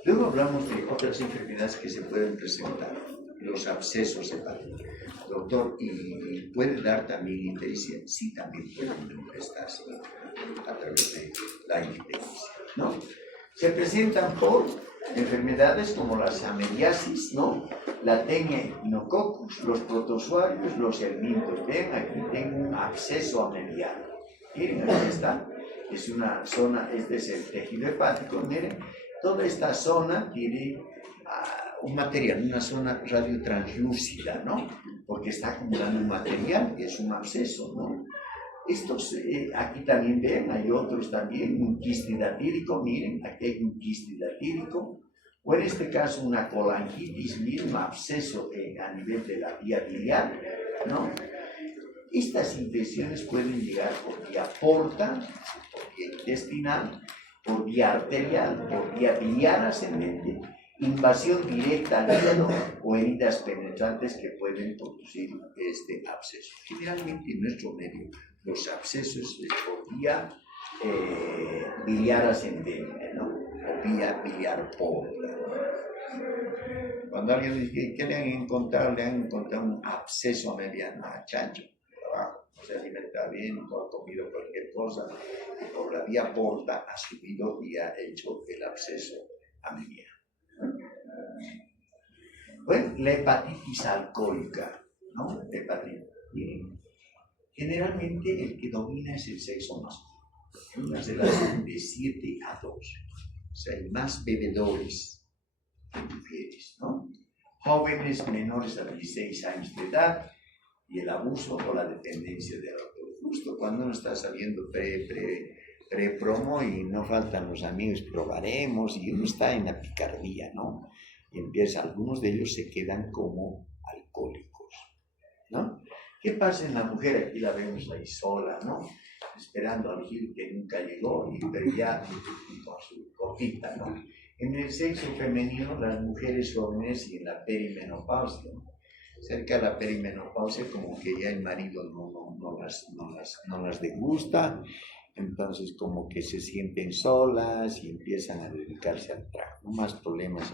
Luego hablamos de otras enfermedades que se pueden presentar, los abscesos hepáticos. Doctor, ¿y puede dar también ictericia? Sí, también puede manifestarse a través de la ictericia, ¿no? Se presentan por enfermedades como la ameliasis, ¿no? La tenia equinococcus, los protozoarios, los helmintos. Ven, aquí tengo un absceso ameliar. Miren, aquí está. Es una zona, este es el tejido hepático, miren. Toda esta zona tiene un material, una zona radiotranslúcida, ¿no? Porque está acumulando un material, que es un absceso, ¿no? Estos, aquí también ven, hay otros también, un quiste hidatídico, miren, aquí hay un quiste hidatídico, o en este caso una colangitis, miren, un absceso a nivel de la vía biliar, ¿no? Estas infecciones pueden llegar por vía porta, por vía intestinal, por vía arterial, por vía biliar ascendente, invasión directa al hígado o heridas penetrantes que pueden producir este absceso. Generalmente en nuestro medio los abscesos es por vía biliar ascendente, ¿no? O vía biliar porta. Cuando alguien dice, ¿qué le han encontrado? Le han encontrado un absceso mediano a chancho. No se alimenta bien, no ha comido cualquier cosa, y por la vía porta ha subido y ha hecho el absceso ameliano. Bueno, la hepatitis alcohólica, ¿no? Hepatitis. Miren, generalmente el que domina es el sexo masculino, una relación de 7 a 2. O sea, hay más bebedores que mujeres, ¿no? Jóvenes menores a 16 años de edad, y el abuso o la dependencia del alcohol. Justo cuando uno está saliendo pre-promo y no faltan los amigos, probaremos, y uno está en la picardía, ¿no? Y empieza, algunos de ellos se quedan como alcohólicos, ¿no? ¿Qué pasa en la mujer? Aquí la vemos ahí sola, ¿no? Esperando al gil que nunca llegó, pero ya con su copita, ¿no? En el sexo femenino, las mujeres jóvenes y en la perimenopausia, ¿no? Cerca de la perimenopausia, como que ya el marido no las degusta, entonces como que se sienten solas y empiezan a dedicarse al trago, ¿no? Más problemas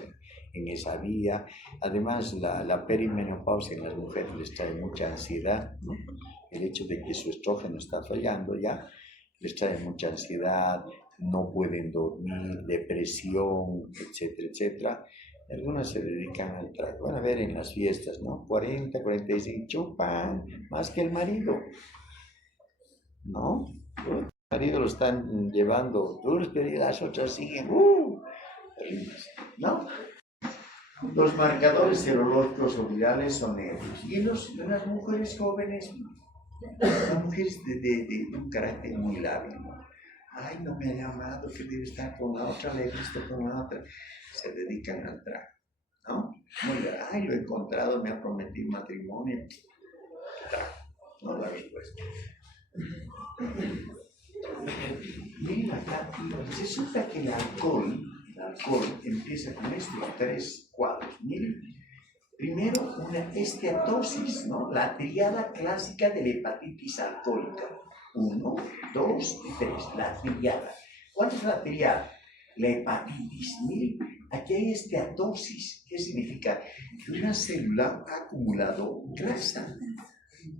en esa vía. Además, la perimenopausia en las mujeres les trae mucha ansiedad, ¿no? El hecho de que su estrógeno está fallando ya les trae mucha ansiedad, no pueden dormir, depresión, etcétera, etcétera. Algunas se dedican al trago. Van a ver en las fiestas, ¿no? 40, 45, chupan más que el marido, ¿no? El marido lo están llevando duros, pero las otras siguen, ¿no? Los marcadores serológicos o virales son negros. Y las mujeres jóvenes, las mujeres de un carácter muy lábil, ¿no? Ay, no me ha llamado, que debe estar con la otra, le he visto con la otra. Se dedican al trago, ¿no? Muy bien, ay, lo he encontrado, me ha prometido matrimonio. Trago, no la respuesta. Miren acá, resulta que el alcohol empieza con estos 3 cuadros. Miren, primero una esteatosis, ¿no? La triada clásica de la hepatitis alcohólica. 1, 2 y 3, la triada. ¿Cuál es la triada? La hepatitis. Miren, aquí hay esteatosis. ¿Qué significa? Que una célula ha acumulado grasa,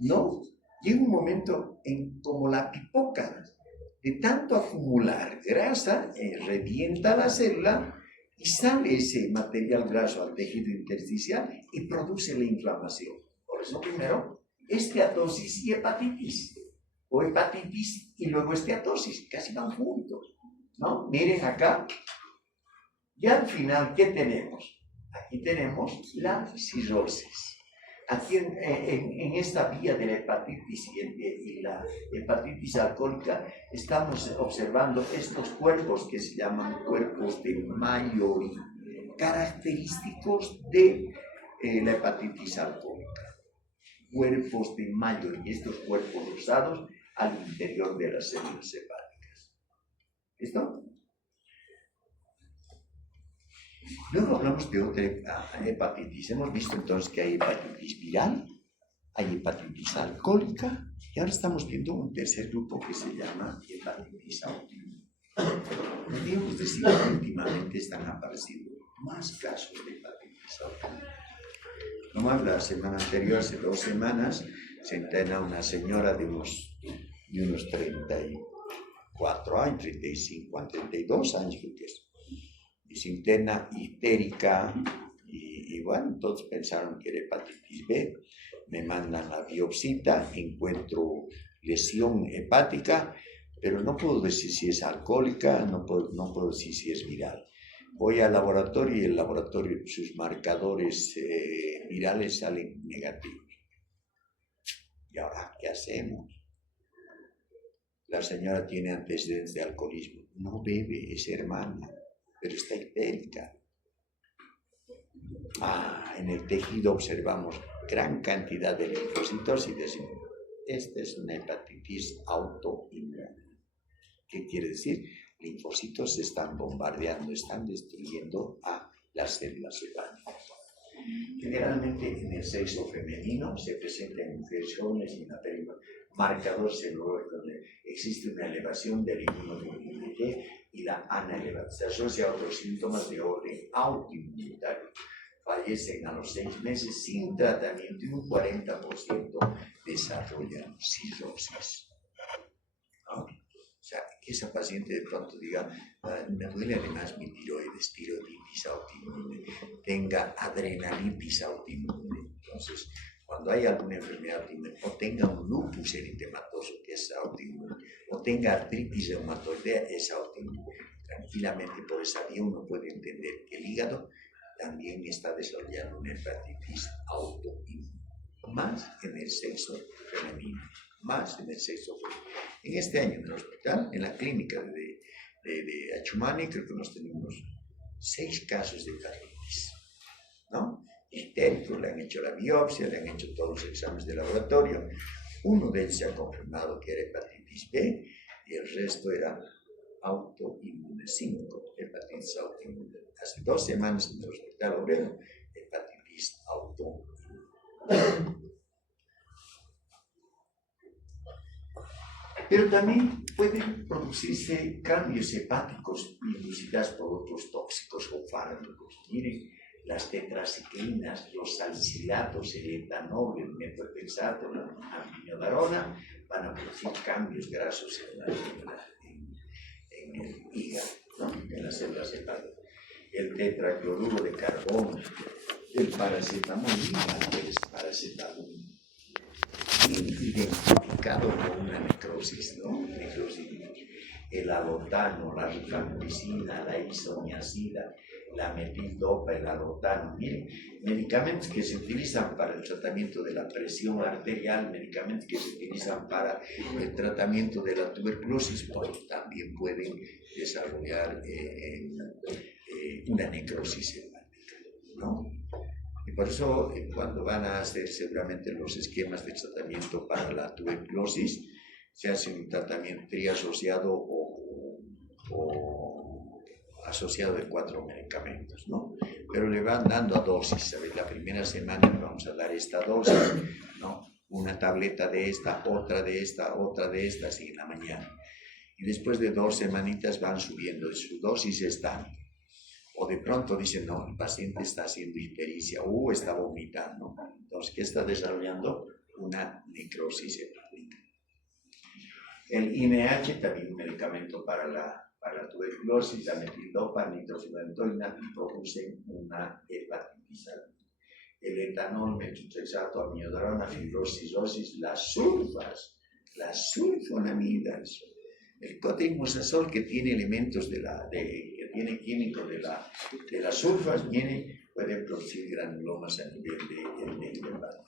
¿no? Llega un momento en como la pipoca, de tanto acumular grasa, revienta la célula y sale ese material graso al tejido intersticial y produce la inflamación. Por eso primero, esteatosis y hepatitis, o hepatitis y luego esteatosis, casi van juntos, ¿no? Miren acá, y al final, ¿qué tenemos? Aquí tenemos la cirrosis. Aquí en esta vía de la hepatitis y la hepatitis alcohólica estamos observando estos cuerpos que se llaman cuerpos de Mayori, característicos de la hepatitis alcohólica. Cuerpos de Mayori, estos cuerpos rosados al interior de las células hepáticas. ¿Listo? Luego hablamos de otra hepatitis. Hemos visto entonces que hay hepatitis viral, hay hepatitis alcohólica y ahora estamos viendo un tercer grupo que se llama hepatitis autoinmune. Podríamos decir que últimamente están apareciendo más casos de hepatitis autoinmune. Nomás la semana anterior, hace 2 semanas, se interna una señora de unos 34 años, 35, 32 años creo que es. Y se interna histérica y bueno, todos pensaron que era hepatitis B, me mandan la biopsia, encuentro lesión hepática, pero no puedo decir si es alcohólica, no puedo decir si es viral. Voy al laboratorio y el laboratorio, sus marcadores virales salen negativos. ¿Y ahora qué hacemos? La señora tiene antecedentes de alcoholismo, no bebe, es hermana, pero está histérica. En el tejido observamos gran cantidad de linfocitos y decimos, esta es una hepatitis autoinmune. ¿Qué quiere decir? Linfocitos se están bombardeando, están destruyendo a las células hepáticas. Generalmente en el sexo femenino se presentan infecciones y marcador celular donde existe una elevación del inmunoglobulina G y la anaelevación. Se asocia a otros síntomas de orden autoinmunitario. Fallecen a los 6 meses sin tratamiento y un 40% desarrollan cirrosis. O sea, que esa paciente de pronto diga, me duele además mi tiroides, tiroiditis autoinmune, tenga adrenalitis autoinmune. Entonces, cuando hay alguna enfermedad autoinmune, o tenga un lupus eritematoso, que es autoinmune, o tenga artritis reumatoidea, es autoinmune. Tranquilamente por esa vía uno puede entender que el hígado también está desarrollando una hepatitis autoinmune, más en el sexo femenino, En este año en el hospital, en la clínica de Achumani, creo que nos tenemos 6 casos de hepatitis, ¿no? Histéricos, le han hecho la biopsia, le han hecho todos los exámenes de laboratorio. Uno de ellos se ha confirmado que era hepatitis B y el resto era autoinmune, 5 hepatitis autoinmune. Hace 2 semanas en el hospital obrero, hepatitis autoinmune. Pero también pueden producirse cambios hepáticos inducidos por otros tóxicos o fármacos. Miren, las tetraciclinas, los salicilatos, el etanol, el metotrexato, la aminodarona, van a producir cambios grasos en el hígado, ¿no? En las células hepáticas. El tetracloruro de carbono, el paracetamol, el paracetamol, identificado con una necrosis, ¿no? El alotano, la rifampicina, la isoniazida, la metildopa, el alotano. Miren, medicamentos que se utilizan para el tratamiento de la presión arterial, medicamentos que se utilizan para el tratamiento de la tuberculosis, pues también pueden desarrollar una necrosis hepática, ¿no? Y por eso, cuando van a hacer seguramente los esquemas de tratamiento para la tuberculosis, se hace un tratamiento triasociado o asociado de 4 medicamentos, ¿no? Pero le van dando a dosis, ¿sabes? La primera semana le vamos a dar esta dosis, ¿no? una tableta de esta, otra de esta, otra de esta, así en la mañana. Y después de 2 semanitas van subiendo, su dosis está. O de pronto dicen, no, el paciente está haciendo ictericia, está vomitando. Entonces, ¿qué está desarrollando? Una necrosis hepática. El INH, también un medicamento para la tuberculosis, la metildopa, nitrofurantoína, producen una hepatitis alta. El etanol, metotrexato, amiodarona, fibrosis, las sulfonamidas, el cotrimoxazol, que tiene elementos que tiene químicos de las sulfas, puede producir granulomas a nivel del hepático.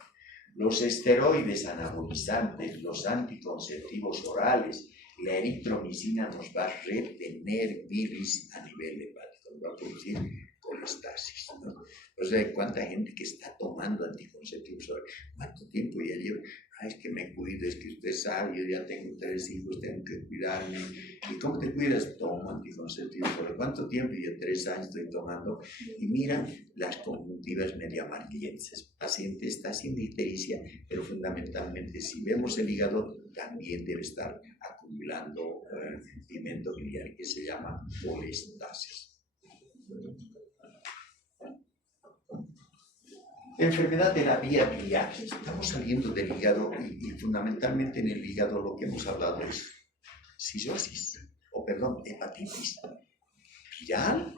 Los esteroides anabolizantes, los anticonceptivos orales, la eritromicina nos va a retener bilis a nivel hepático, nos va a producir colestasis, ¿no? O sea, ¿cuánta gente que está tomando anticonceptivos orales? ¿Cuánto tiempo ya lleva? Es que me cuido, es que usted sabe, yo ya tengo 3 hijos, tengo que cuidarme. ¿Y cómo te cuidas? Tomo anticonceptivos. ¿Por cuánto tiempo? Yo 3 años estoy tomando. Y miran las conjuntivas medio amarillentas. El paciente está haciendo ictericia, pero fundamentalmente, si vemos el hígado, también debe estar acumulando pigmento biliar, que se llama colestasis. Enfermedad de la vía biliar. Estamos saliendo del hígado y fundamentalmente en el hígado lo que hemos hablado es hepatitis viral,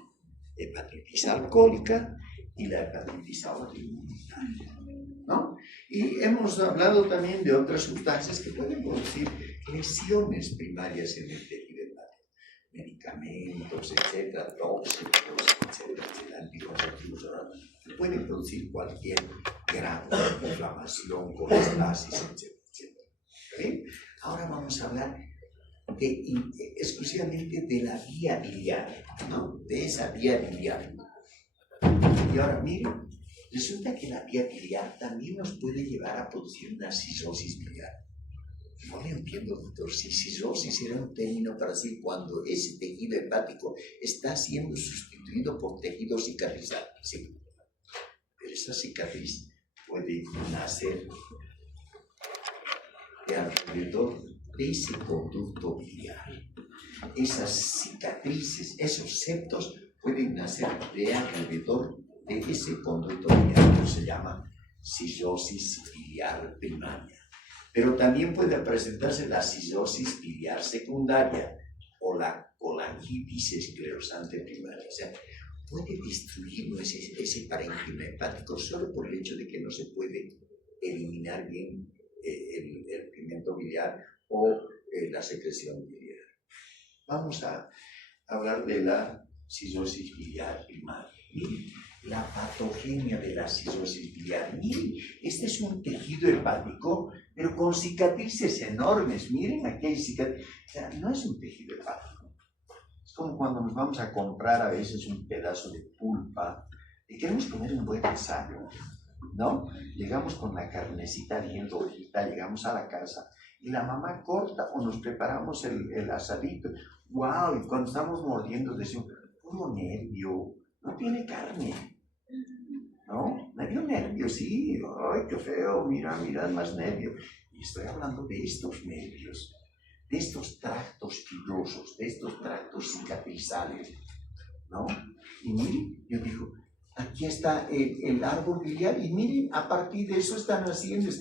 hepatitis alcohólica y la hepatitis autoinmunitaria, ¿no? Y hemos hablado también de otras sustancias que pueden producir lesiones primarias en el tejido hepático, medicamentos, etcétera, tóxicos, etcétera, anticonceptivos orales, que pueden producir cualquier grado de inflamación, colestasis, etcétera. ¿Bien? Ahora vamos a hablar exclusivamente de la vía biliar, ¿no? De esa vía biliar. Y ahora, miren, resulta que la vía biliar también nos puede llevar a producir una cirrosis biliar. No le entiendo, doctor, si cirrosis era un término para decir cuando ese tejido hepático está siendo sustituido por tejido cicatrizal. Sí. Pero esa cicatriz puede nacer de alrededor de ese conducto biliar. Esas cicatrices, esos septos pueden nacer de alrededor de ese conducto biliar, que se llama cirrosis biliar primaria. Pero también puede presentarse la cirrosis biliar secundaria o la colangitis esclerosante primaria. O sea, puede destruirnos ese parénquima hepático solo por el hecho de que no se puede eliminar bien el pigmento biliar o la secreción biliar. Vamos a hablar de la cirrosis biliar primaria. Miren, la patogenia de la cirrosis biliar. Miren, este es un tejido hepático, pero con cicatrices enormes. Miren, aquí hay cicatrices. O sea, no es un tejido hepático. Es como cuando nos vamos a comprar a veces un pedazo de pulpa y queremos comer un buen desayuno, ¿no? Llegamos con la carnecita bien rojita, llegamos a la casa y la mamá corta o nos preparamos el asadito. ¡Wow! Y cuando estamos mordiendo decimos, puro nervio, no tiene carne, ¿no? Medio nervio, sí. ¡Ay, qué feo! Mira, más nervio. Y estoy hablando de estos nervios, de estos tractos fibrosos, de estos tractos cicatrizales, ¿no? Y miren, yo digo, aquí está el árbol biliar y miren, a partir de eso está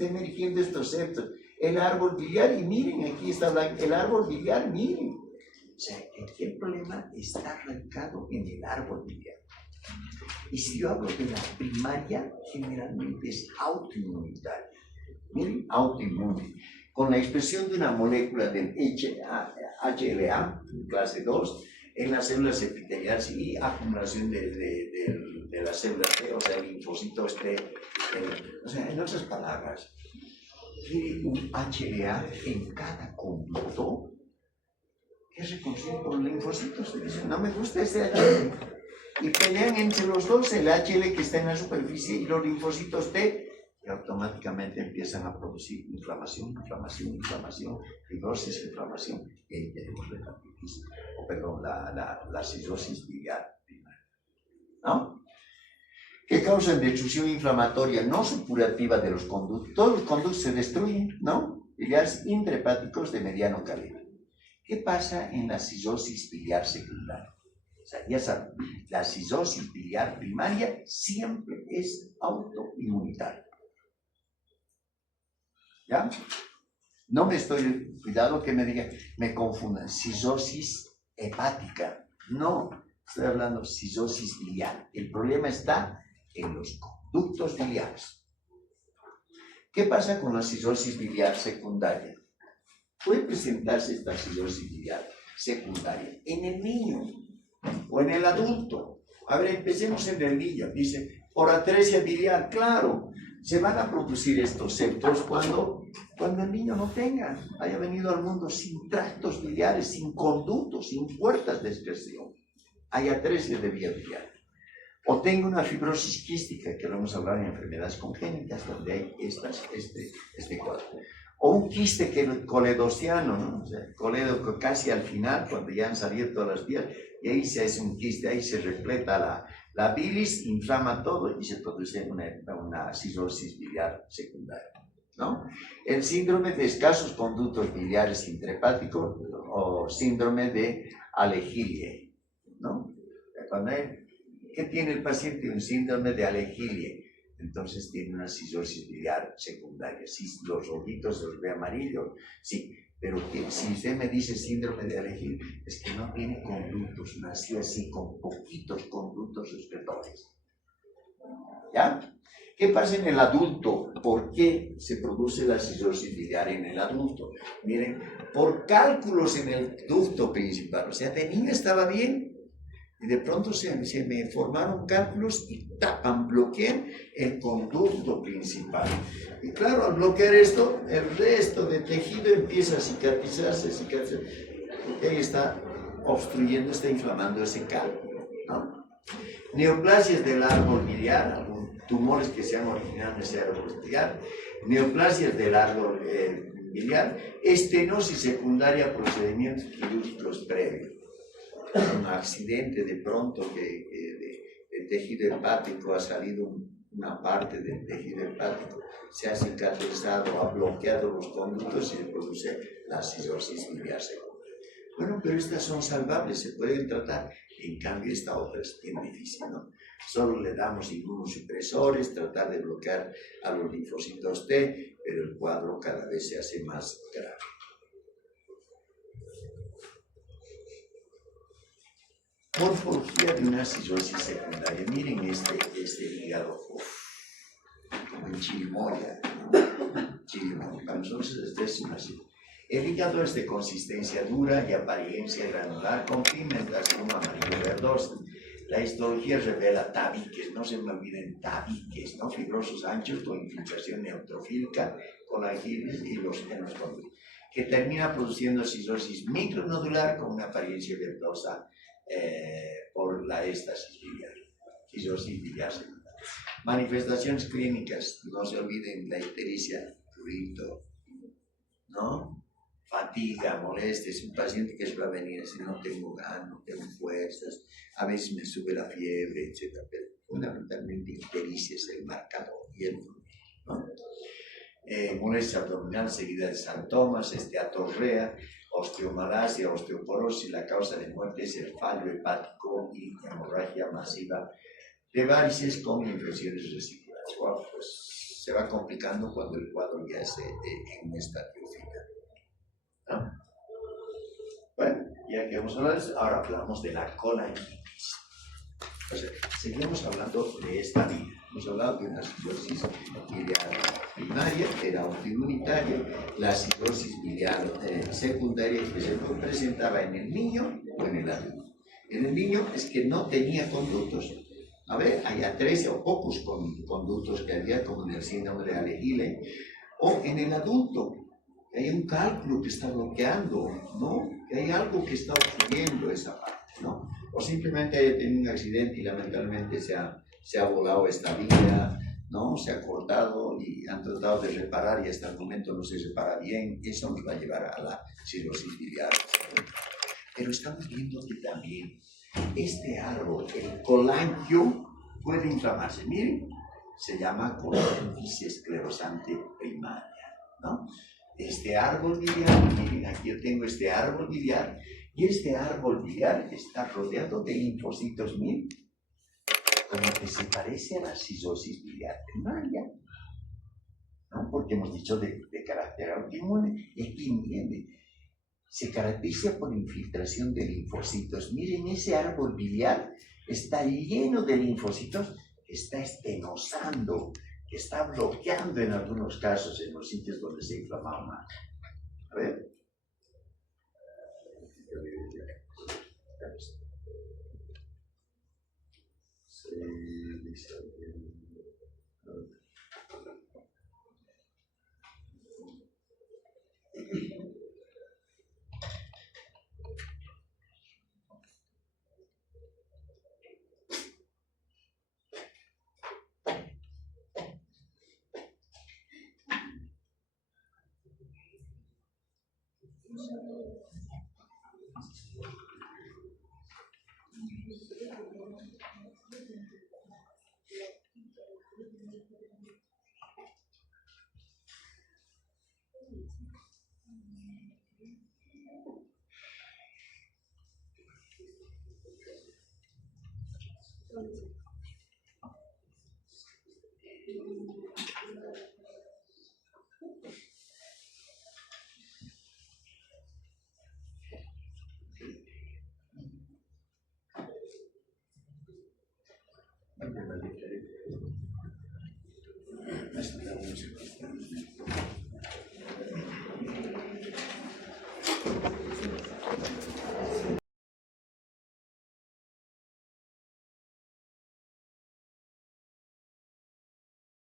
emergiendo estos septos. El árbol biliar y miren, aquí está el árbol biliar, miren. O sea, aquí el problema está arrancado en el árbol biliar. Y si yo hablo de la primaria, generalmente es autoinmunitaria. Miren, autoinmune. Con la expresión de una molécula del HLA, clase 2, en las células epiteliales y acumulación de las células T, o sea, el linfocito o sea, en otras palabras, tiene un HLA en cada conducto que es reconocido por los linfocitos. Dicen, no me gusta ese HL. Y pelean entre los dos el HL que está en la superficie y los linfocitos T, y automáticamente empiezan a producir inflamación, fibrosis, inflamación, y ahí tenemos la hepatitis, la cirrosis biliar primaria, ¿no? que causan destrucción inflamatoria no supurativa de los conductos. Todos los conductos se destruyen, ¿no? Biliares intrahepáticos de mediano calibre. ¿Qué pasa en la cistosis biliar secundaria? O sea, ya saben, la cistosis biliar primaria siempre es autoinmunitaria. ¿Ya? No me estoy, cuidado que me digan, me confundan, cistosis hepática. No, estoy hablando de cistosis biliar. El problema está en los conductos biliares. ¿Qué pasa con la cistosis biliar secundaria? Puede presentarse esta cistosis biliar secundaria en el niño o en el adulto. A ver, empecemos en el niño. Dice, por atresia biliar, claro, se van a producir estos septos cuando el niño no haya venido al mundo sin tractos biliares, sin conductos, sin puertas de excreción. Hay atresia de vía biliar. O tengo una fibrosis quística, que lo hemos hablado en enfermedades congénitas, donde hay este cuadro. O un quiste coledociano, ¿no? O sea, coledo casi al final, cuando ya han salido todas las vías, y ahí se hace un quiste, ahí se repleta la bilis, inflama todo y se produce una cistosis biliar secundaria, ¿no? El síndrome de escasos conductos biliares intrahepáticos o síndrome de Alejilie, ¿no? ¿Qué tiene el paciente? Un síndrome de Alejilie. Entonces tiene una cistosis biliar secundaria. Si los ojitos los ve amarillos, sí. Pero si usted me dice síndrome de Alejilie, es que no tiene conductos, nació así con poquitos conductos excretores. ¿Ya? ¿Qué pasa en el adulto? ¿Por qué se produce la cistosis biliar en el adulto? Miren, por cálculos en el ducto principal. O sea, de niño estaba bien, y de pronto se me formaron cálculos y bloquean el conducto principal. Y claro, al bloquear esto, el resto de tejido empieza a cicatrizarse, porque ahí está obstruyendo, está inflamando ese cálculo, ¿no? Neoplasias del árbol biliar, tumores que se han originado en ese árbol biliar, neoplasias del árbol biliar, estenosis secundaria, procedimientos quirúrgicos previos. Un accidente de pronto de tejido hepático, ha salido una parte del tejido hepático, se ha cicatrizado, ha bloqueado los conductos y se produce la cistosis biliar secundaria. Bueno, pero estas son salvables, se pueden tratar. En cambio, esta otra es bien difícil, ¿no? Solo le damos inmunosupresores, tratar de bloquear a los linfocitos T, pero el cuadro cada vez se hace más grave. Morfología de una cistosis secundaria. Miren este hígado, como en chirimoya, ¿no? Chirimoya. Para nosotros este es una cistosis. El hígado es de consistencia dura y apariencia granular con pigmentación amarillo verdosa. La histología revela tabiques, no se me olviden tabiques, ¿no? Fibrosos anchos con infiltración neutrofílica, colágenes y los conductos, que termina produciendo cistosis micronodular con una apariencia verdosa por la éstasis biliar, cistosis biliar secundaria. Manifestaciones clínicas, no se olviden la ictericia, prurito, ¿no? Fatiga, molestias, un paciente que se va a venir si no tengo ganas, no tengo fuerzas, a veces me sube la fiebre, etc. Pero fundamentalmente ictericia es el marcador y el ¿no? Molestia abdominal seguida de santomas, esteatorrea, osteomalacia, osteoporosis. La causa de muerte es el fallo hepático y hemorragia masiva de varices con infecciones vesiculares. Wow, pues se va complicando cuando el cuadro ya es en un estadio final, ¿no? Bueno, ya que hemos hablado de eso, ahora hablamos de la colangitis. O sea, seguimos hablando de esta vía. Hemos hablado de una cistosis biliar primaria, que era autoinmunitaria, la cistosis biliar secundaria que se presentaba en el niño o en el adulto. En el niño es que no tenía conductos. A ver, hay atresia o pocos conductos que había, como en el síndrome de Alejilie, o en el adulto, que hay un cálculo que está bloqueando, ¿no? Que hay algo que está obstruyendo esa parte, ¿no? O simplemente haya tenido un accidente y lamentablemente se ha volado esta vía, ¿no? Se ha cortado y han tratado de reparar y hasta el momento no se repara bien. Eso nos va a llevar a la cirrosis biliar. Pero estamos viendo que también este árbol, el colangio, puede inflamarse. Miren, se llama colitis esclerosante primaria, ¿no? Este árbol biliar, miren, aquí yo tengo este árbol biliar, y este árbol biliar está rodeado de linfocitos, miren, como que se parece a la cistosis biliar primaria, ¿no? Porque hemos dicho de carácter autoinmune, es que miren, se caracteriza por infiltración de linfocitos. Miren, ese árbol biliar está lleno de linfocitos que está estenosando, que está bloqueando en algunos casos en los sitios donde se inflama más. A ver.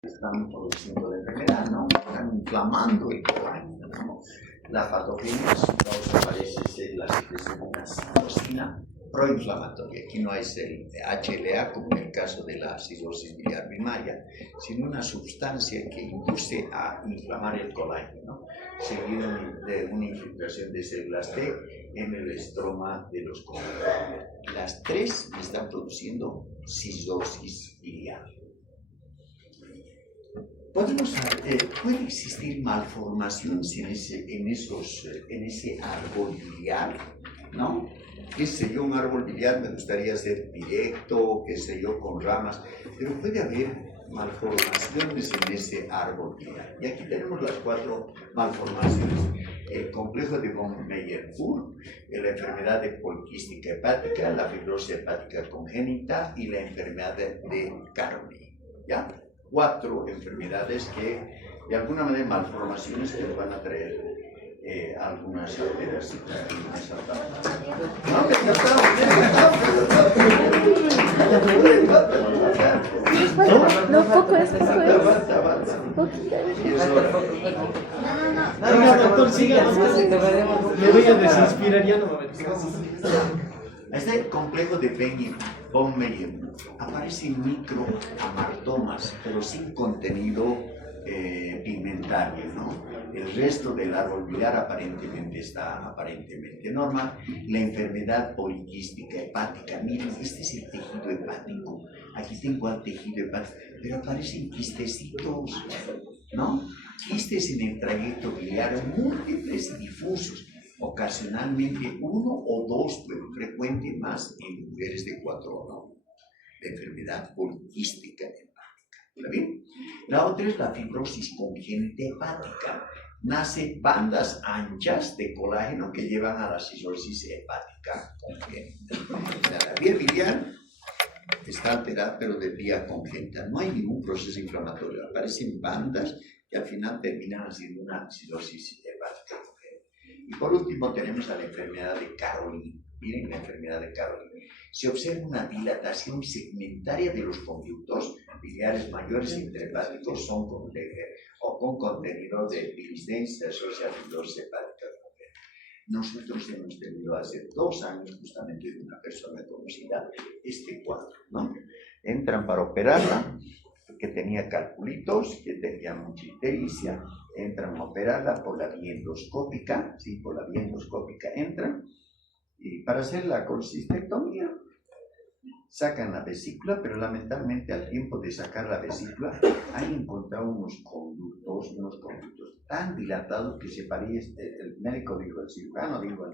Están produciendo la enfermedad, ¿no? Están inflamando el colágeno, ¿no? La patogenia, su causa parece ser la secreción de una citosina proinflamatoria. Aquí no es el HLA, como en el caso de la cirrosis biliar primaria, sino una sustancia que induce a inflamar el colágeno, seguido de una infiltración de células T en el estroma de los colágenos. Las tres están produciendo cirrosis biliar. Puede existir malformaciones en ese árbol biliar, ¿no? Qué sé yo, un árbol biliar me gustaría ser directo, qué sé yo, con ramas, pero puede haber malformaciones en ese árbol biliar. Y aquí tenemos las 4 malformaciones: el complejo de von Meyer-Burg, la enfermedad de poliquística hepática, la fibrosis hepática congénita y la enfermedad de Caroli, ¿ya? 4 enfermedades que, de alguna manera, malformaciones que van a traer algunas alteraciones. No, poco es, Siga, doctor, siga. Me voy a desinspirar, ya no me Este complejo de von Meyer aparecen microamartomas, pero sin contenido pigmentario, ¿no? El resto del árbol biliar aparentemente está normal. La enfermedad poliquística hepática, miren, este es el tejido hepático. Aquí tengo al tejido hepático, pero aparecen quistecitos, ¿no? Quistes en el trayecto biliar, múltiples y difusos. Ocasionalmente 1 o 2, pero frecuente más en mujeres de 4 ¿no? La enfermedad poliquística hepática. ¿Está bien? La otra es la fibrosis congénita hepática. Nace bandas anchas de colágeno que llevan a la cirrosis hepática congénita. La vía biliar está alterada, pero de vía congénita. No hay ningún proceso inflamatorio. Aparecen bandas que al final terminan haciendo una cirrosis hepática congénita. Y por último tenemos a la enfermedad de Caroli. Miren la enfermedad de Caroli. Se observa una dilatación segmentaria de los conductos biliares mayores intrahepáticos son con contenido de bilisdens asociada a fibrosis hepática congénita. Nosotros hemos tenido hace 2 años justamente de una persona conocida este cuadro, ¿no? Entran para operarla, que tenía calculitos, que tenía mucha ictericia, entran a operarla por la vía endoscópica, sí, por la vía endoscópica entran, y para hacer la colcistectomía, sacan la vesícula, pero lamentablemente al tiempo de sacar la vesícula han encontrado unos conductos tan dilatados que se parecían, el médico dijo, el cirujano dijo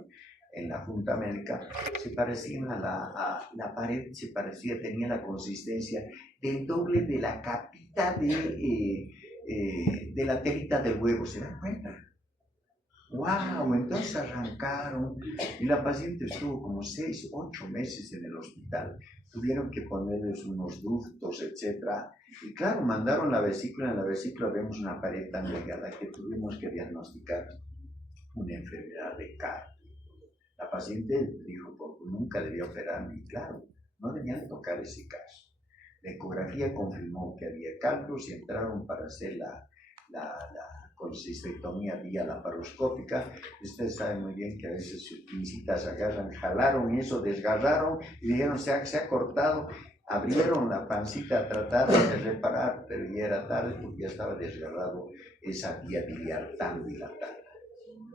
en la junta médica, se parecían a la pared, se parecía, tenía la consistencia del doble de la capita de la telita del huevo, ¿se dan cuenta? ¡Wow! Entonces arrancaron y la paciente estuvo como 6, 8 meses en el hospital. Tuvieron que ponerles unos ductos, etc. Y claro, mandaron la vesícula. En la vesícula vemos una pared tan delgada que tuvimos que diagnosticar una enfermedad de cardio. La paciente dijo, pues, nunca debía operar, y claro, no debían tocar ese caso. La ecografía confirmó que había cálculos y entraron para hacer la colcistectomía vía laparoscópica. Ustedes saben muy bien que a veces sus pincitas agarran, jalaron y eso, desgarraron y dijeron se ha cortado, abrieron la pancita, trataron de reparar, pero ya era tarde porque ya estaba desgarrado esa vía biliar tan dilatada,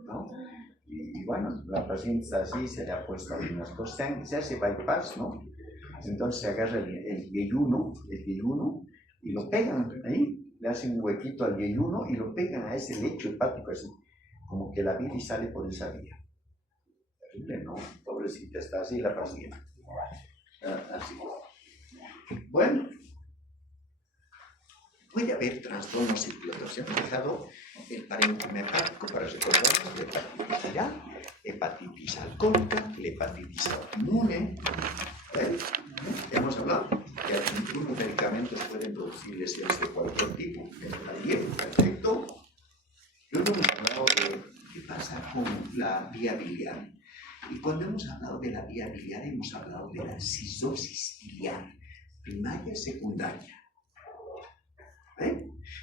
¿no? Y bueno, la paciente está así, se le ha puesto algunas cosas, se hace bypass, ¿no? Entonces se agarra el yeyuno y lo pegan ahí, le hacen un huequito al yeyuno y lo pegan a ese lecho hepático, así, como que la bilis sale por esa vía. Terrible, ¿no? Pobrecita, está así la paciente. Así. Bueno, puede haber trastornos circulatorios. Hemos dejado el parénquima hepático para recordarnos la hepatitis viral, hepatitis alcohólica, la hepatitis autoinmune. Hemos hablado que algunos medicamentos pueden producir lesiones de cualquier tipo. Está bien, perfecto. Luego hemos hablado de qué pasa con la vía biliar. Y cuando hemos hablado de la vía biliar, hemos hablado de la cistosis biliar, primaria, secundaria.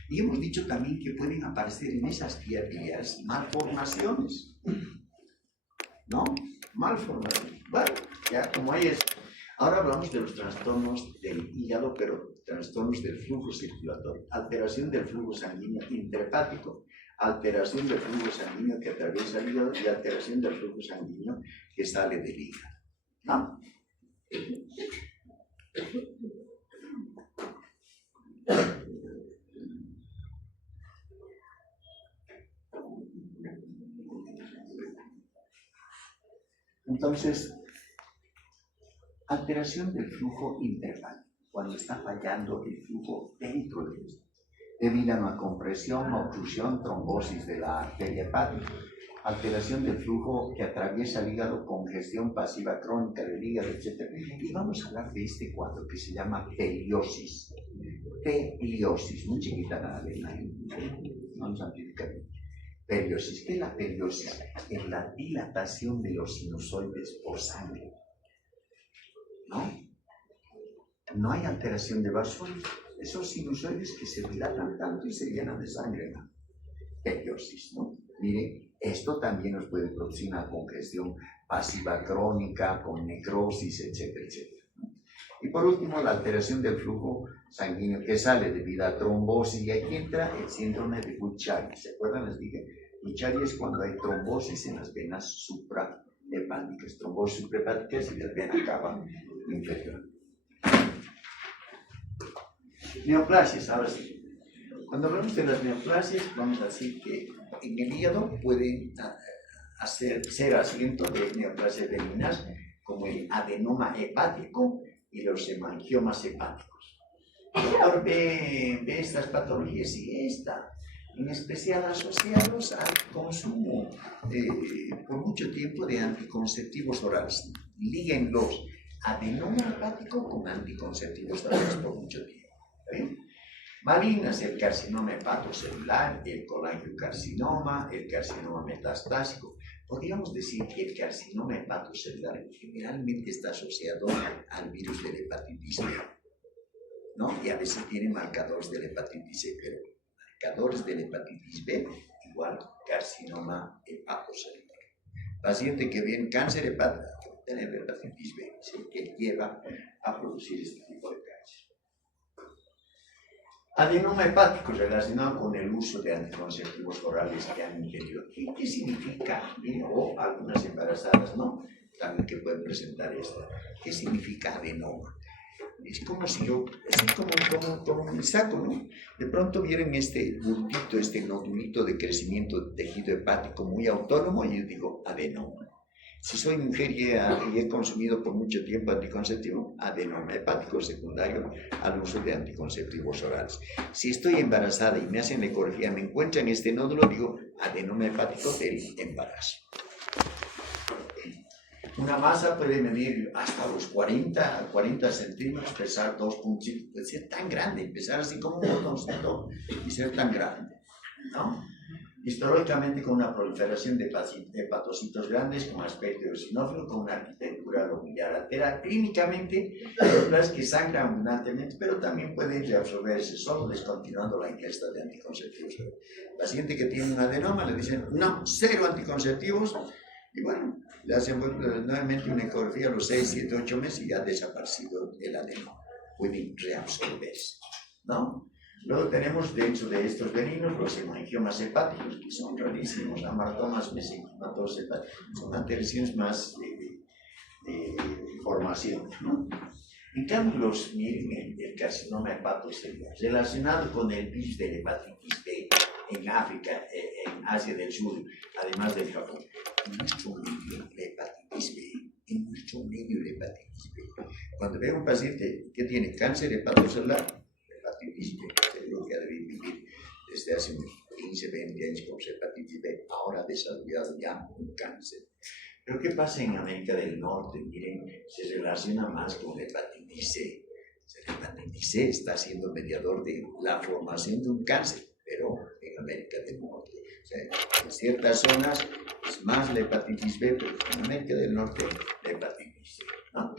Y hemos dicho también que pueden aparecer en esas vías biliares malformaciones. ¿No? Malformaciones. Bueno, ya como hay eso. Ahora hablamos de los trastornos del hígado, pero trastornos del flujo circulatorio. Alteración del flujo sanguíneo intrahepático, alteración del flujo sanguíneo que atraviesa el hígado y alteración del flujo sanguíneo que sale del hígado. ¿No? Entonces, alteración del flujo intrahepático, cuando está fallando el flujo dentro del hígado, debido a una compresión, obstrucción, trombosis de la arteria hepática, alteración del flujo que atraviesa el hígado, congestión pasiva crónica del hígado, etc. Y vamos a hablar de este cuadro que se llama peliosis. Peliosis, muy chiquita la vena, no nos amplifica bien. Peliosis. ¿Qué es la peliosis? Es la dilatación de los sinusoides por sangre. No hay alteración de vasos. Esos sinusoides que se dilatan tanto y se llenan de sangre, ¿no? Peliosis, ¿no? Miren, esto también nos puede producir una congestión pasiva crónica con necrosis, etcétera, etcétera, ¿no? Y por último, la alteración del flujo sanguíneo que sale debido a trombosis, y aquí entra el síndrome de Bucci. ¿Se acuerdan? Les dije, Bucci es cuando hay trombosis en las venas suprahepáticas, trombosis suprahepáticas y las venas cava inferior. Neoplasias, ahora sí. Cuando hablamos de las neoplasias, vamos a decir que en el hígado pueden ser asiento de neoplasias benignas como el adenoma hepático y los hemangiomas hepáticos. Doctor, ve estas patologías y esta, en especial asociados al consumo por mucho tiempo de anticonceptivos orales. Líguenlos, adenoma hepático con anticonceptivos orales por mucho tiempo. Malignas, el carcinoma hepatocelular, el colangiocarcinoma, el carcinoma metastásico. Podríamos decir que el carcinoma hepatocelular generalmente está asociado al virus de la hepatitis B, ¿no? Y a veces tiene marcadores de la hepatitis C, pero marcadores de la hepatitis B igual carcinoma hepatocelular. Paciente que ve cáncer hepático, tener hepatitis B, ¿sí? Que lleva a producir este tipo de cáncer. Adenoma hepático relacionado con el uso de anticonceptivos orales que han ingerido. ¿Qué significa? O algunas embarazadas, ¿no? También que pueden presentar esto. ¿Qué significa adenoma? Es como si yo, es como un saco, ¿no? De pronto vieron este bultito, este nodulito de crecimiento de tejido hepático muy autónomo y yo digo, adenoma. Si soy mujer y he consumido por mucho tiempo anticonceptivo, adenoma hepático secundario al uso de anticonceptivos orales. Si estoy embarazada y me hacen la ecografía, me encuentran este nódulo, digo, adenoma hepático del embarazo. Una masa puede medir hasta los 40 centímetros, pesar 2.5, puede ser tan grande, empezar así como un botoncito y ser tan grande, ¿no? Histológicamente con una proliferación de hepatocitos grandes con aspecto eosinófilo, con una arquitectura lobullar altera. Clínicamente, las que sangran abundantemente, pero también pueden reabsorberse solo descontinuando la ingesta de anticonceptivos. El paciente que tiene un adenoma le dicen, no, 0 anticonceptivos, y bueno, le hacen nuevamente una ecografía a los 6, 7, 8 meses y ya ha desaparecido el adenoma. Pueden reabsorberse, ¿no? Luego tenemos dentro de estos veninos los hemangiomas hepáticos, que son rarísimos, amartomas mesenquimatosos hepáticos, son alteraciones más de formación, ¿no? En cambio, miren el carcinoma hepatocelular, relacionado con el virus de la hepatitis B en África, en Asia del Sur, además del Japón. En nuestro medio la hepatitis B, en nuestro medio la hepatitis B. Cuando veo a un paciente que tiene cáncer hepatocelular, hepatitis B, seguro que ha de vivir desde hace unos 15, 20 años con hepatitis B, ahora ha desarrollado ya un cáncer. Pero ¿qué pasa en América del Norte? Miren, se relaciona más con la hepatitis C. La hepatitis C está siendo mediador de la formación de un cáncer, pero en América del Norte. O sea, en ciertas zonas es más la hepatitis B, pero en América del Norte la hepatitis C, ¿no?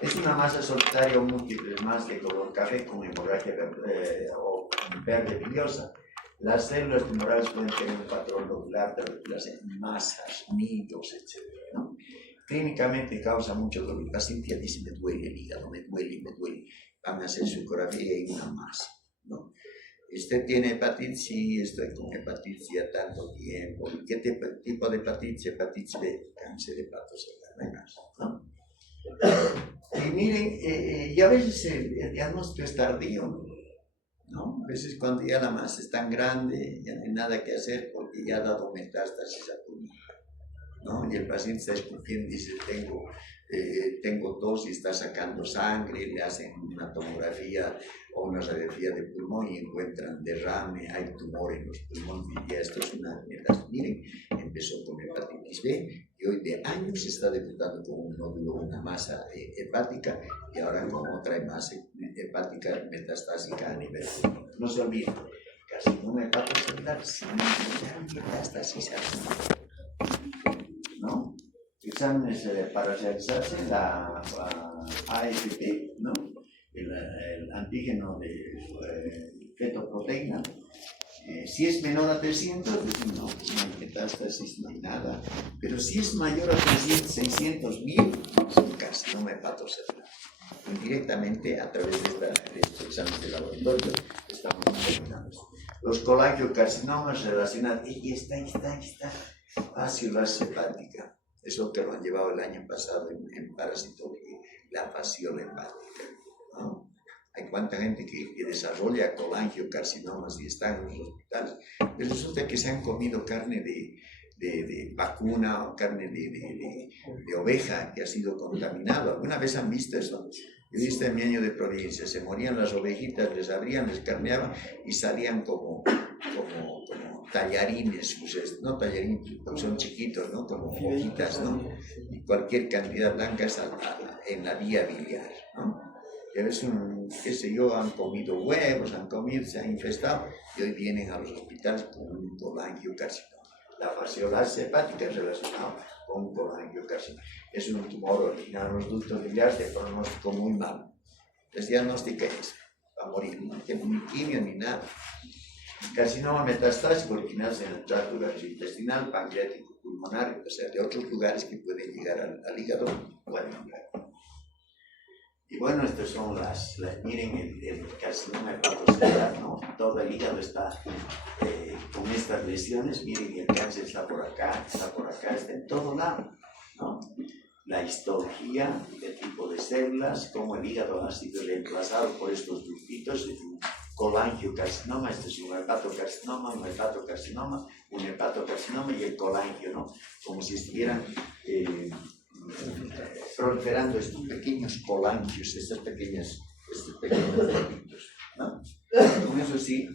Es una masa solitaria o múltiple más de color café con hemorragia o verde biliosa. Las células tumorales pueden tener un patrón lobular de replicación, masas, nidos, etc., ¿no? Clínicamente causa mucho dolor. El paciente ya dice, me duele el hígado, me duele. Van a hacer su ecografía y hay una masa, ¿no? ¿Usted tiene hepatitis? Sí, estoy con hepatitis ya tanto tiempo. ¿Qué tipo de hepatitis? Hepatitis B, cáncer hepatocelular, ¿no? Y miren, y a veces el diagnóstico es tardío, ¿no? A veces cuando ya la masa es tan grande, ya no hay nada que hacer porque ya ha dado metástasis a pulmón, ¿no? Y el paciente está escupiendo y dice, tengo tos y está sacando sangre, le hacen una tomografía o una radiografía de pulmón y encuentran derrame, hay tumor en los pulmones y ya esto es una metástasis. Miren, empezó con hepatitis B y hoy de años se está debutando con un nódulo, una masa hepática y ahora con otra masa hepática metastásica a nivel pulmonar. No se olviden, carcinoma hepatocelular sin metástasis, ¿no? Exámenes para realizarse la AFP, ¿no? El antígeno de fetoproteína. Si es menor a 300, pues no hay metástasis, no hay nada. Pero si es mayor a 300, 600, 1000, es un carcinoma hepatocelular. Indirectamente, a través de estos exámenes de laboratorio, estamos determinando. Los colangiocarcinomas relacionados, y está fasciolasis hepática. Eso que lo han llevado el año pasado en parasitología, la fasciola hepática, ¿no? Hay cuánta gente que desarrolla colangiocarcinomas y están en los hospitales, pero resulta que se han comido carne de vacuna o carne de oveja que ha sido contaminado. ¿Alguna vez han visto eso? Yo he visto en mi año de provincia, se morían las ovejitas, les abrían, les carneaban y salían como tallarines, pues, no tallarines, son chiquitos, ¿no? Como hojitas, ¿no? Y cualquier cantidad blanca en la vía biliar, ¿no? Y a veces, qué sé yo, han comido huevos, se han infestado y hoy vienen a los hospitales con un colangiocarcinoma. La fasciolasis hepática es relacionada con un colangiocarcinoma. Es un tumor original en los ductos biliares de pronóstico muy malo. Les diagnostica eso, va a morir, no tiene ni quimio ni nada. Carcinoma metastásico originados en el tracto gastrointestinal, pancreático, pulmonar, o sea, de otros lugares que pueden llegar al hígado. Y bueno, estas son miren el carcinoma hepatocelular, ¿no? Todo el hígado está con estas lesiones. Miren, el cáncer está por acá, está en todo lado, ¿no? la histología del tipo de células, cómo el hígado ha sido reemplazado por estos grupitos de un colangiocarcinoma, este es un hepatocarcinoma y el colangio, ¿no? Como si estuvieran proliferando estos pequeños colangios, estos pequeños grupitos, ¿no? Con eso sí,